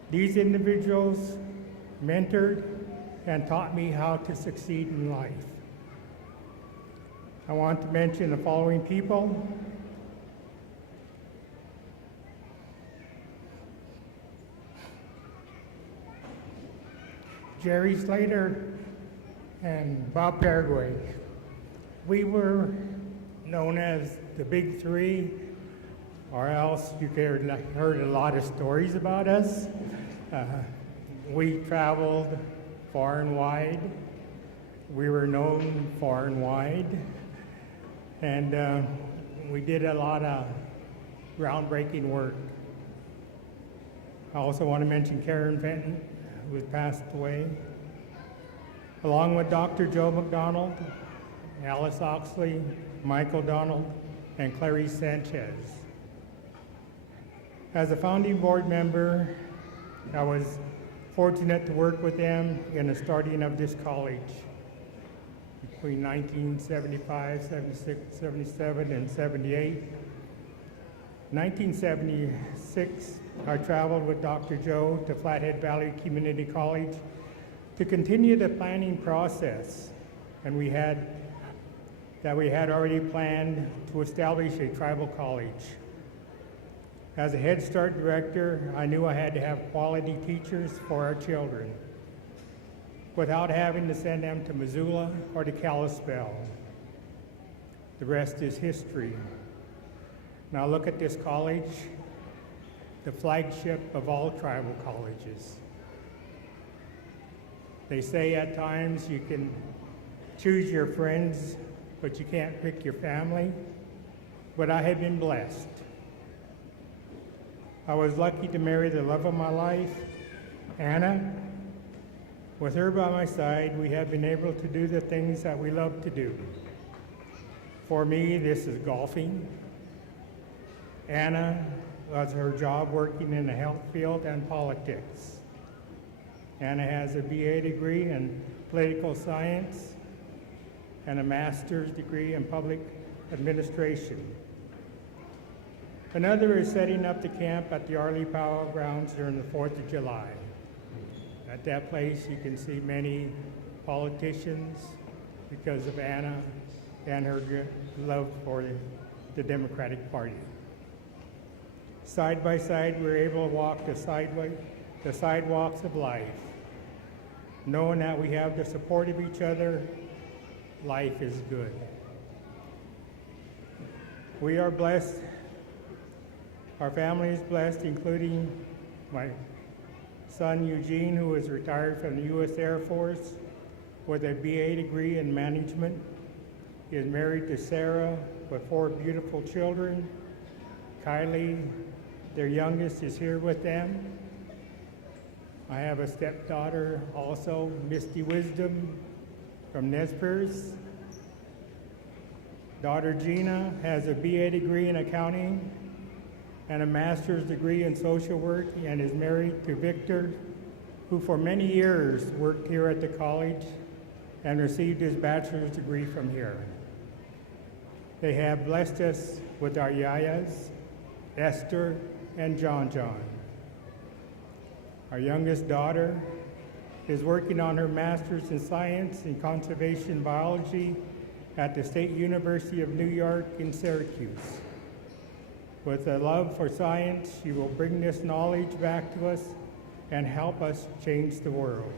These individuals mentored and taught me how to succeed in life. I want to mention the following people. Jerry Slater and Bob Paraguay. We were known as the Big Three, or else you heard a lot of stories about us. We traveled far and wide. We were known far and wide. And we did a lot of groundbreaking work. I also want to mention Karen Fenton, who has passed away, along with Dr. Joe McDonald, Alice Oxley, Mike O'Donnell, and Clarice Sanchez. As a founding board member, I was fortunate to work with them in the starting of this college between 1975, 76, 77, and 78. 1976, I traveled with Dr. Joe to Flathead Valley Community College to continue the planning process, and we had that we had already planned to establish a tribal college. As a Head Start director, I knew I had to have quality teachers for our children without having to send them to Missoula or to Kalispell. The rest is history. Now look at this college, the flagship of all tribal colleges. They say at times you can choose your friends, but you can't pick your family. But I have been blessed. I was lucky to marry the love of my life, Anna. With her by my side, we have been able to do the things that we love to do. For me, this is golfing. Anna loves her job working in the health field and politics. Anna has a BA degree in political science and a master's degree in public administration. Another is setting up the camp at the Arley Powell grounds during the 4th of July. At that place, you can see many politicians because of Anna and her love for the Democratic Party. Side by side, we're able to walk the sidewalks of life. Knowing that we have the support of each other, life is good. We are blessed. Our family is blessed, including my son Eugene, who is retired from the U.S. Air Force with a BA degree in management. He is married to Sarah with 4 beautiful children. Kylie, their youngest, is here with them. I have a stepdaughter also, Misty Wisdom from Nez Perce. Daughter Gina has a BA degree in accounting and a master's degree in social work and is married to Victor, who for many years worked here at the college and received his bachelor's degree from here. They have blessed us with our yayas, Esther and John. Our youngest daughter is working on her master's in science and conservation biology at the State University of New York in Syracuse. With a love for science, she will bring this knowledge back to us and help us change the world.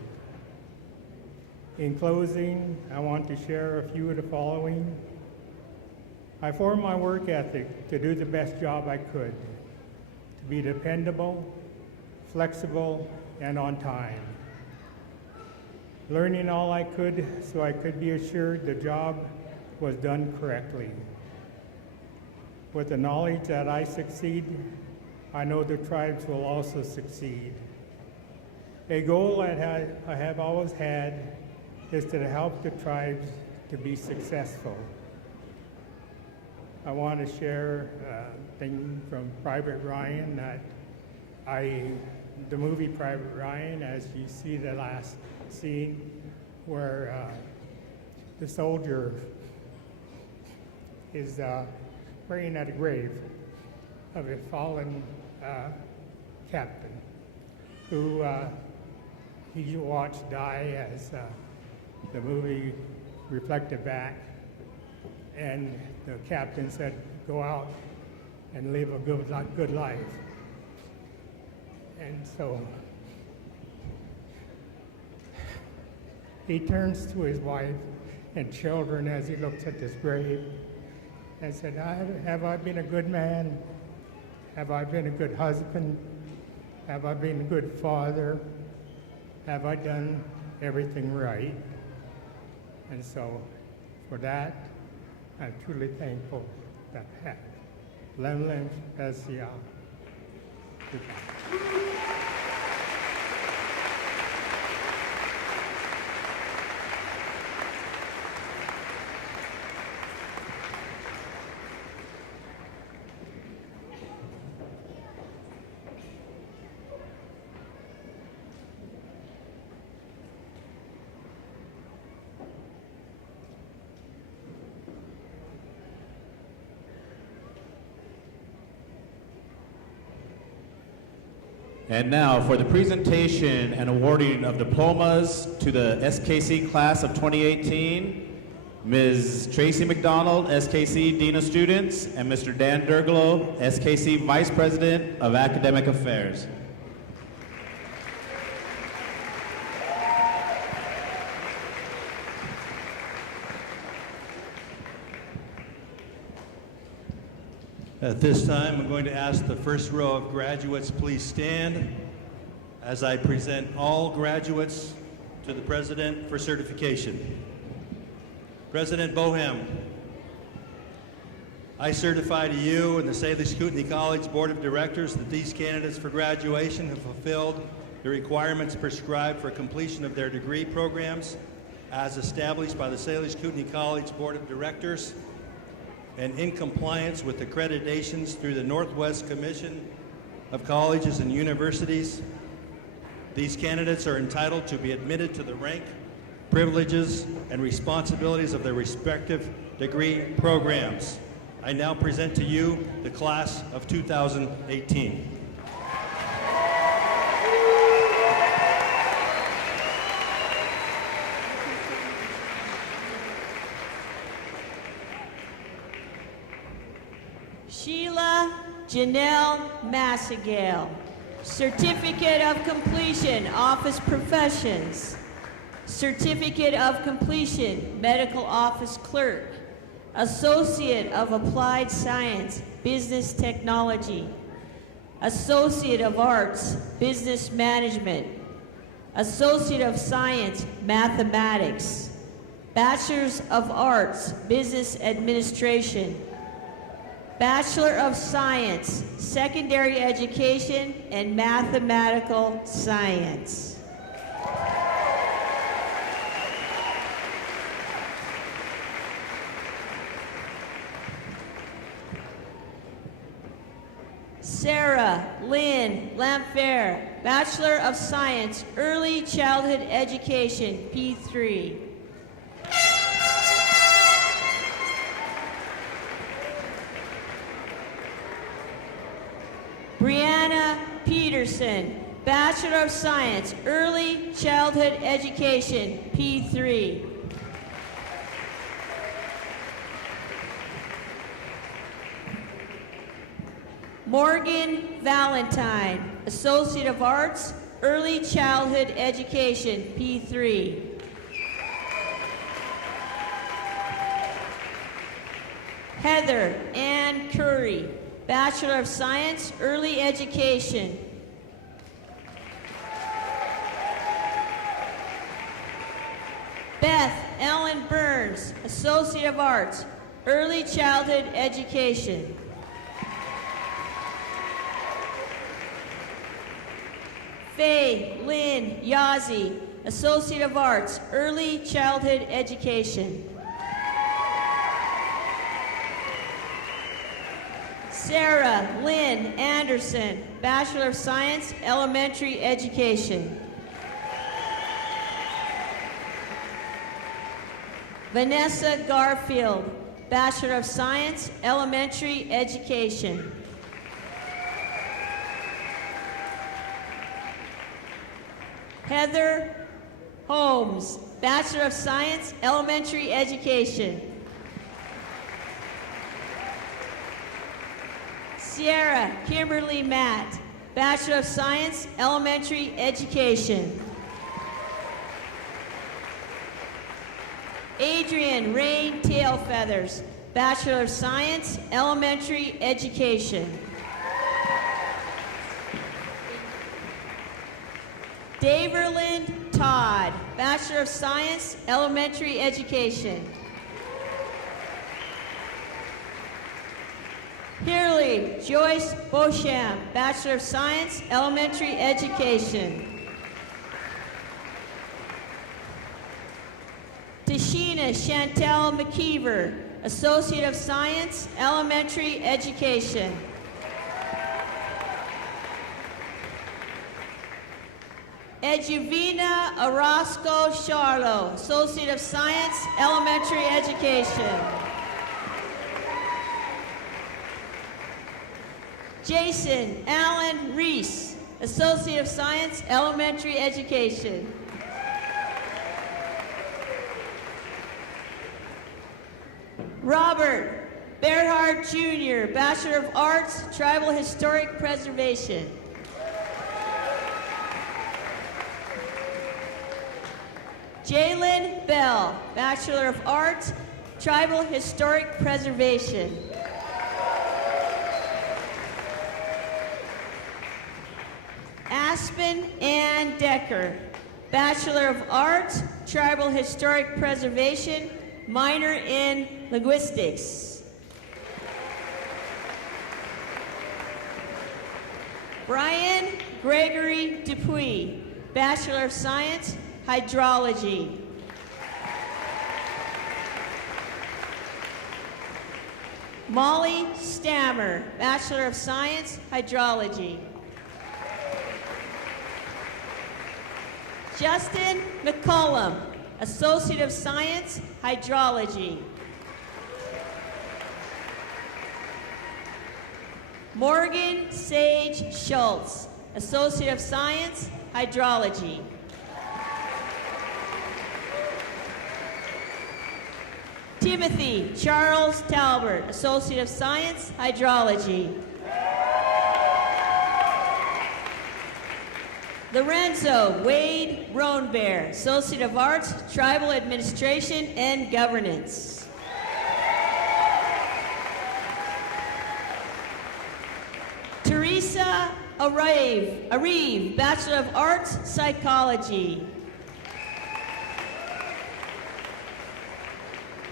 In closing, I want to share a few of the following. I formed my work ethic to do the best job I could, to be dependable, flexible, and on time. Learning all I could so I could be assured the job was done correctly. With the knowledge that I succeed, I know the tribes will also succeed. A goal that I have always had is to help the tribes to be successful. I want to share a thing from Private Ryan that the movie Private Ryan, as you see the last scene where the soldier is praying at a grave of a fallen captain who he watched die as the movie reflected back, and the captain said, "Go out and live a good life." And so he turns to his wife and children as he looks at this grave and said, "Have I been a good man? Have I been a good husband? Have I been a good father? Have I done everything right?" And so for that, I'm truly thankful that I have. Lem Lem Pesia. And now for the presentation and awarding of diplomas to the SKC class of 2018, Ms. Tracy McDonald, SKC Dean of Students, and Mr. Dan Derglo, SKC Vice President of Academic Affairs. At this time, I'm going to ask the first row of graduates please stand as I present all graduates to the President for certification. President Bohem, I certify to you and the Salish Kootenai College Board of Directors that these candidates for graduation have fulfilled the requirements prescribed for completion of their degree programs as established by the Salish Kootenai College Board of Directors and in compliance with accreditations through the Northwest Commission of Colleges and Universities. These candidates are entitled to be admitted to the rank, privileges, and responsibilities of their respective degree programs. I now present to you the class of 2018. Sheila Janelle Massagale, Certificate of Completion, Office Professions. Certificate of Completion, Medical Office Clerk. Associate of Applied Science, Business Technology. Associate of Arts, Business Management. Associate of Science, Mathematics. Bachelor's of Arts, Business Administration. Bachelor of Science, Secondary Education and Mathematical Science. Sarah Lynn Lamphere, Bachelor of Science, Early Childhood Education, P3. Brianna Peterson, Bachelor of Science, Early Childhood Education, P3. Morgan Valentine, Associate of Arts, Early Childhood Education, P3. Heather Ann Curry, Bachelor of Science, Early Education. Beth Ellen Burns, Associate of Arts, Early Childhood Education. Faye Lynn Yazzie, Associate of Arts, Early Childhood Education. Sarah Lynn Anderson, Bachelor of Science, Elementary Education. Vanessa Garfield, Bachelor of Science, Elementary Education. Heather Holmes, Bachelor of Science, Elementary Education. Sierra Kimberly Matt, Bachelor of Science, Elementary Education. Adrian Rain Tailfeathers, Bachelor of Science, Elementary Education. Daverland Todd, Bachelor of Science, Elementary Education. Hirley Joyce Beauchamp, Bachelor of Science, Elementary Education. Tashina Chantel McKeever, Associate of Science, Elementary Education. Eduvina Orozco Charlo, Associate of Science, Elementary Education. Jason Allen Reese, Associate of Science, Elementary Education. Robert Berhard Jr., Bachelor of Arts, Tribal Historic Preservation. Jalen Bell, Bachelor of Arts, Tribal Historic Preservation. Aspen Ann Decker, Bachelor of Arts, Tribal Historic Preservation, minor in linguistics. Brian Gregory Dupuy, Bachelor of Science, Hydrology. Molly Stammer, Bachelor of Science, Hydrology. Justin McCollum, Associate of Science, Hydrology. Morgan Sage Schultz, Associate of Science, Hydrology. Timothy Charles Talbert, Associate of Science, Hydrology. Lorenzo Wade Roanbear, Associate of Arts, Tribal Administration and Governance. Teresa Arive, Bachelor of Arts, Psychology.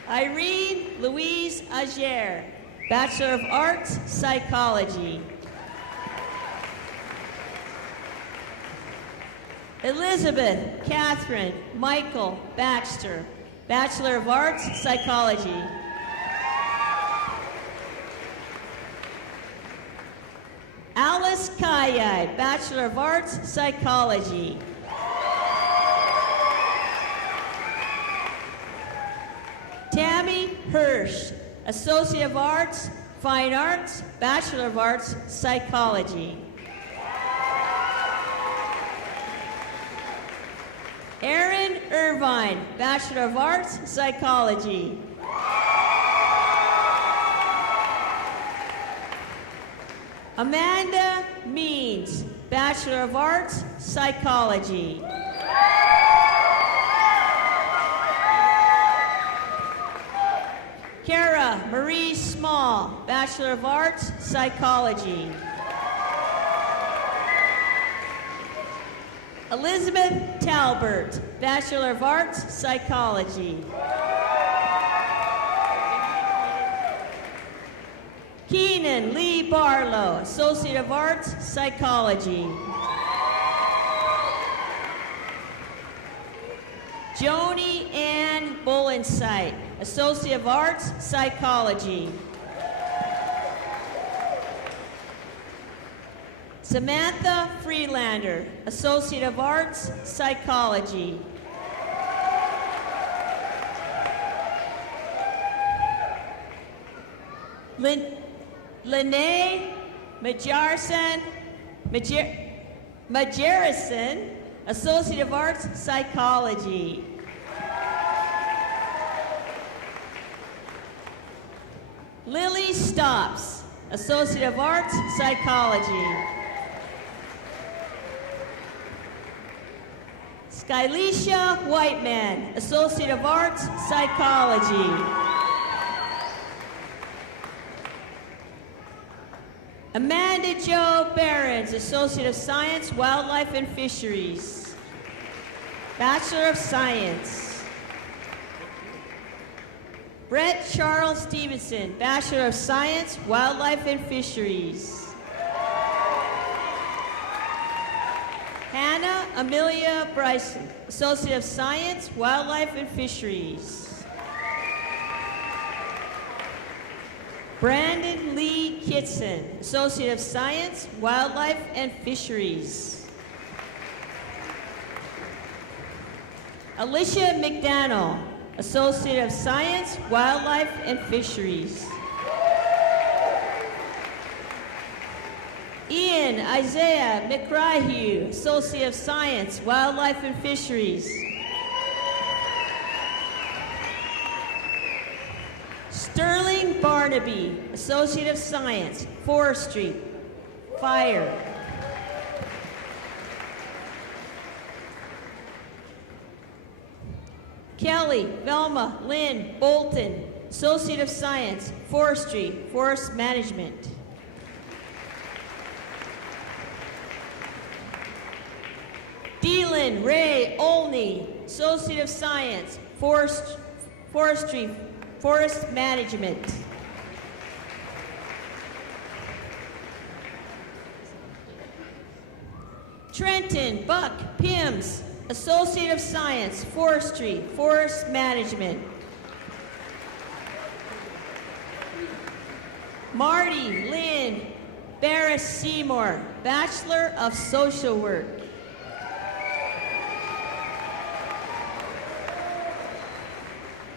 Irene Louise Ager, Bachelor of Arts, Psychology. Elizabeth Catherine Michael Baxter, Bachelor of Arts, Psychology. Alice Kayai, Bachelor of Arts, Psychology. Tammy Hirsch, Associate of Arts, Fine Arts, Bachelor of Arts, Psychology. Aaron Irvine, Bachelor of Arts, Psychology. Amanda Means, Bachelor of Arts, Psychology. Kara Marie Small, Bachelor of Arts, Psychology. Elizabeth Talbert, Bachelor of Arts, Psychology. Keenan Lee Barlow, Associate of Arts, Psychology. Joni Ann Bullensight, Associate of Arts, Psychology. Samantha Freelander, Associate of Arts, Psychology. Lene Majarison, Associate of Arts, Psychology. Lily Stops, Associate of Arts, Psychology. Skylisha Whiteman, Associate of Arts, Psychology. Amanda Jo Behrens, Associate of Science, Wildlife and Fisheries. Bachelor of Science. Brett Charles Stevenson, Bachelor of Science, Wildlife and Fisheries. Hannah Amelia Bryson, Associate of Science, Wildlife and Fisheries. Brandon Lee Kitson, Associate of Science, Wildlife and Fisheries. Alicia McDonald, Associate of Science, Wildlife and Fisheries. Ian Isaiah McCrahue, Associate of Science, Wildlife and Fisheries. Sterling Barnaby, Associate of Science, Forestry, Fire. Kelly Velma Lynn Bolton, Associate of Science, Forestry, Forest Management. Dylan Ray Olney, Associate of Science, Forestry, Forest Management. Trenton Buck Pims, Associate of Science, Forestry, Forest Management. Marty Lynn Barris Seymour, Bachelor of Social Work.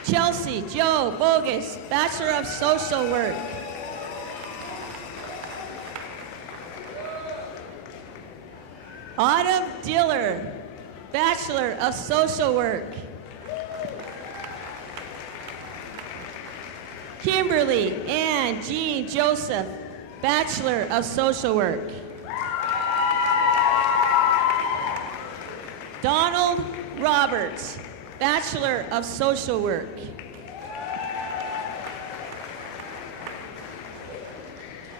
Chelsea Joe Bogus, Bachelor of Social Work. Autumn Diller, Bachelor of Social Work. Kimberly Ann Jean Joseph, Bachelor of Social Work. Donald Roberts, Bachelor of Social Work.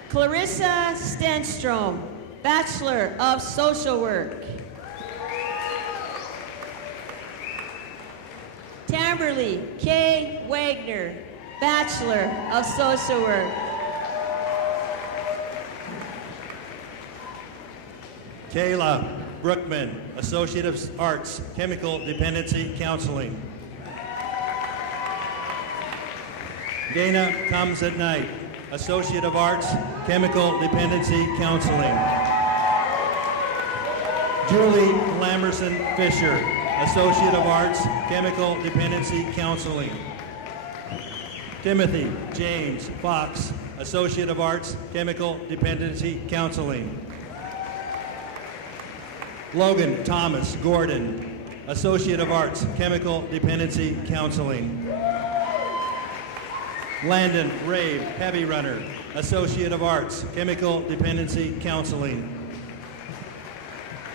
Clarissa Stenstrom, Bachelor of Social Work. Tamberly K. Wagner, Bachelor of Social Work. Kayla Brookman, Associate of Arts, Chemical Dependency Counseling. Dana Comes at Night, Associate of Arts, Chemical Dependency Counseling. Julie Lamerson Fisher, Associate of Arts, Chemical Dependency Counseling. Timothy James Fox, Associate of Arts, Chemical Dependency Counseling. Logan Thomas Gordon, Associate of Arts, Chemical Dependency Counseling. Landon Rave Heavy Runner, Associate of Arts, Chemical Dependency Counseling.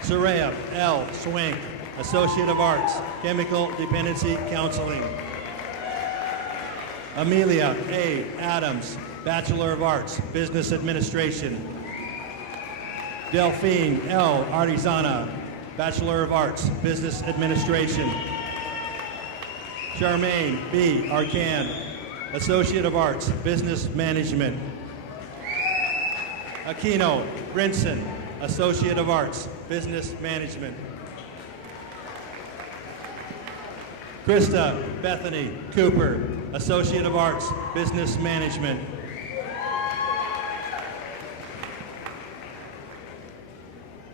Soraya L. Swank, Associate of Arts, Chemical Dependency Counseling. Amelia A. Adams, Bachelor of Arts, Business Administration. Delphine L. Artizana, Bachelor of Arts, Business Administration. Charmaine B. Arcan, Associate of Arts, Business Management. Aquino Brinson, Associate of Arts, Business Management. Krista Bethany Cooper, Associate of Arts, Business Management.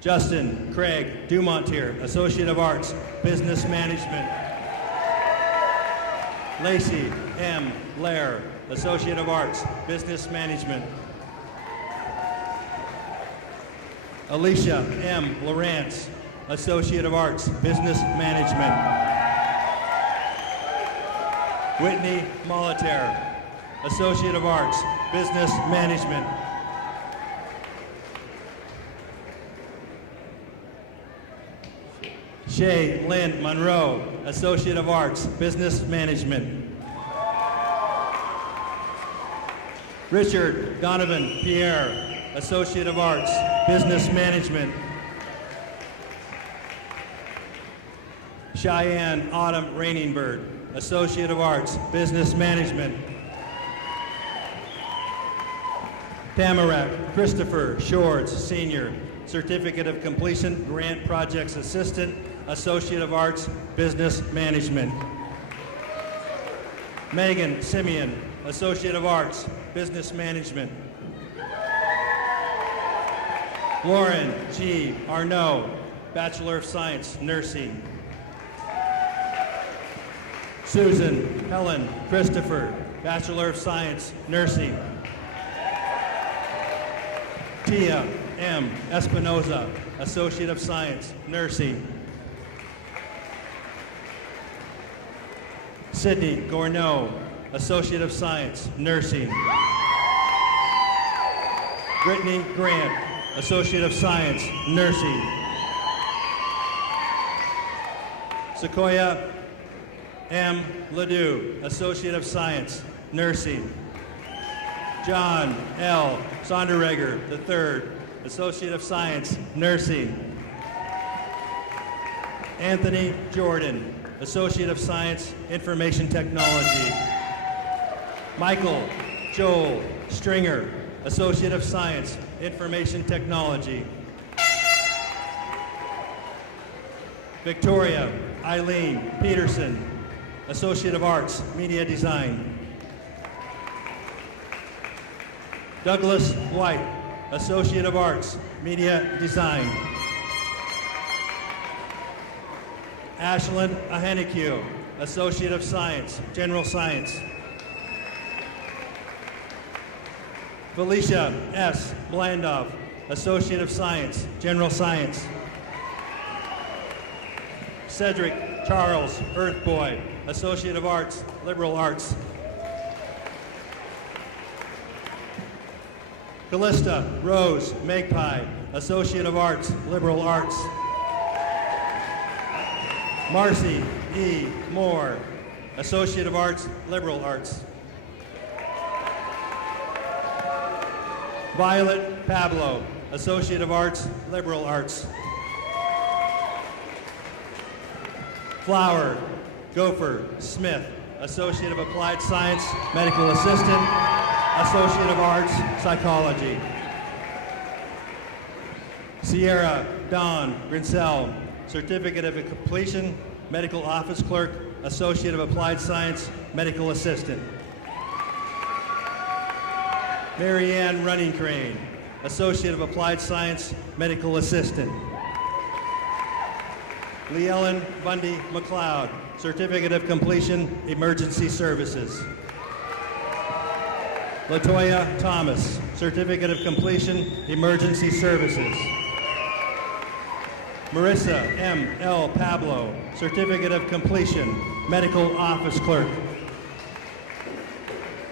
Justin Craig Dumontier, Associate of Arts, Business Management. Lacey M. Blair, Associate of Arts, Business Management. Alicia M. Lawrence, Associate of Arts, Business Management. Whitney Molitor, Associate of Arts, Business Management. Shay Lynn Monroe, Associate of Arts, Business Management. Richard Donovan Pierre, Associate of Arts, Business Management. Cheyenne Autumn Rainingbird, Associate of Arts, Business Management. Tamarack Christopher Shorts, Senior, Certificate of Completion, Grant Projects Assistant, Associate of Arts, Business Management. Megan Simeon, Associate of Arts, Business Management. Lauren G. Arnaud, Bachelor of Science, Nursing. Susan Helen Christopher, Bachelor of Science, Nursing. Tia M. Espinoza, Associate of Science, Nursing. Sydney Gorneau, Associate of Science, Nursing. Brittany Grant, Associate of Science, Nursing. Sequoia M. Ledoux, Associate of Science, Nursing. John L. Sonderegger III, Associate of Science, Nursing. Anthony Jordan, Associate of Science, Information Technology. Michael Joel Stringer, Associate of Science, Information Technology. Victoria Eileen Peterson, Associate of Arts, Media Design. Douglas White, Associate of Arts, Media Design. Ashlyn Ahenikio, Associate of Science, General Science. Felicia S. Blandoff, Associate of Science, General Science. Cedric Charles Earthboy, Associate of Arts, Liberal Arts. Callista Rose Magpie, Associate of Arts, Liberal Arts. Marcy E. Moore, Associate of Arts, Liberal Arts. Violet Pablo, Associate of Arts, Liberal Arts. Flower Gopher Smith, Associate of Applied Science, Medical Assistant, Associate of Arts, Psychology. Sierra Dawn Grinsell, Certificate of Completion, Medical Office Clerk, Associate of Applied Science, Medical Assistant. Mary Ann Running Crane, Associate of Applied Science, Medical Assistant. Leellen Bundy McLeod, Certificate of Completion, Emergency Services. Latoya Thomas, Certificate of Completion, Emergency Services. Marissa M. L. Pablo, Certificate of Completion, Medical Office Clerk.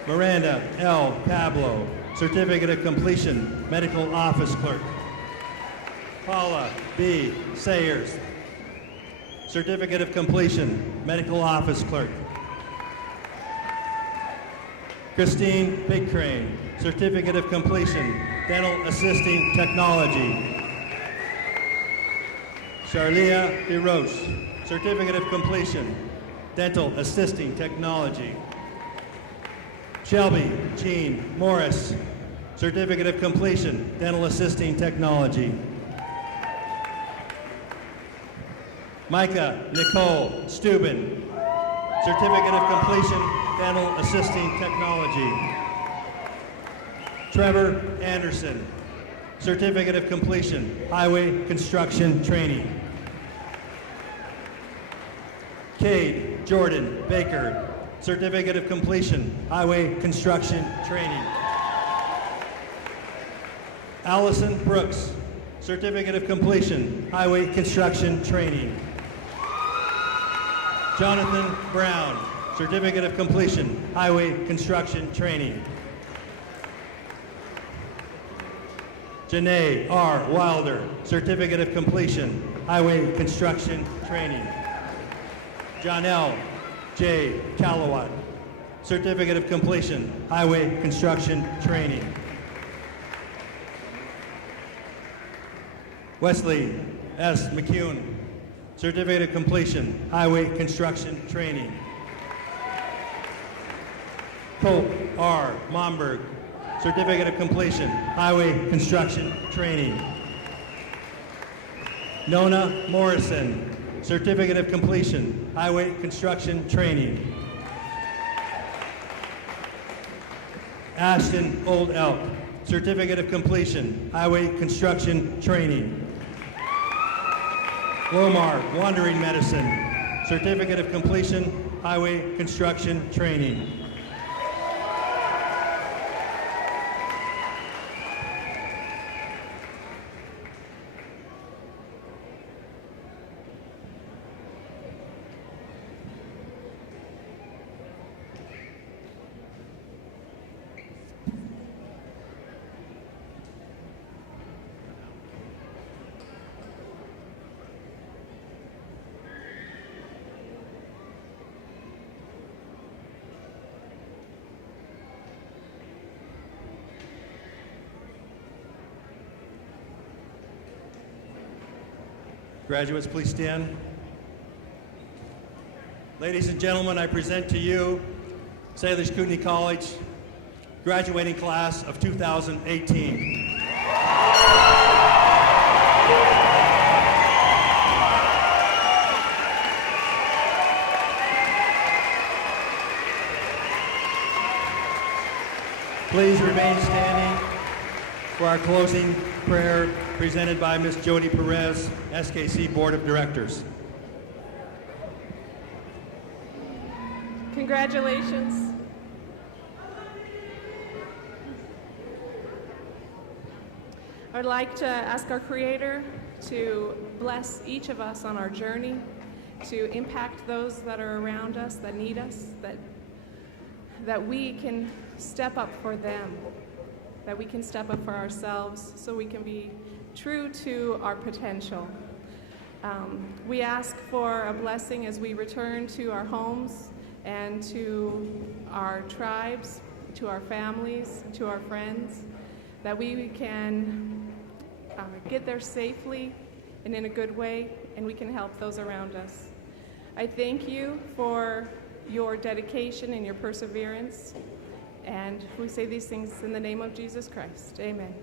Miranda L. Pablo, Certificate of Completion, Medical Office Clerk. Paula B. Sayers, Certificate of Completion, Medical Office Clerk. Christine Big Crane, Certificate of Completion, Dental Assisting Technology. Charlia DeRoche, Certificate of Completion, Dental Assisting Technology. Shelby Jean Morris, Certificate of Completion, Dental Assisting Technology. Micah Nicole Steuben, Certificate of Completion, Dental Assisting Technology. Trevor Anderson, Certificate of Completion, Highway Construction Training. Cade Jordan Baker, Certificate of Completion, Highway Construction Training. Allison Brooks, Certificate of Completion, Highway Construction Training. Jonathan Brown, Certificate of Completion, Highway Construction Training. Janae R. Wilder, Certificate of Completion, Highway Construction Training. Jonelle J. Calawat, Certificate of Completion, Highway Construction Training. Wesley S. McCune, Certificate of Completion, Highway Construction Training. Colt R. Momberg, Certificate of Completion, Highway Construction Training. Nona Morrison, Certificate of Completion, Highway Construction Training. Ashton Old Elk, Certificate of Completion, Highway Construction Training. Lomar Wandering Medicine, Certificate of Completion, Highway Construction Training. Graduates, please stand. Ladies and gentlemen, I present to you Salish Kootenai College graduating class of 2018. Please remain standing for our closing prayer presented by Ms. Jody Perez, SKC Board of Directors. Congratulations. I would like to ask our Creator to bless each of us on our journey, to impact those that are around us, that need us, that we can step up for them, that we can step up for ourselves so we can be true to our potential. We ask for a blessing as we return to our homes and to our tribes, to our families, to our friends, that we can get there safely and in a good way, and we can help those around us. I thank you for your dedication and your perseverance, and we say these things in the name of Jesus Christ. Amen.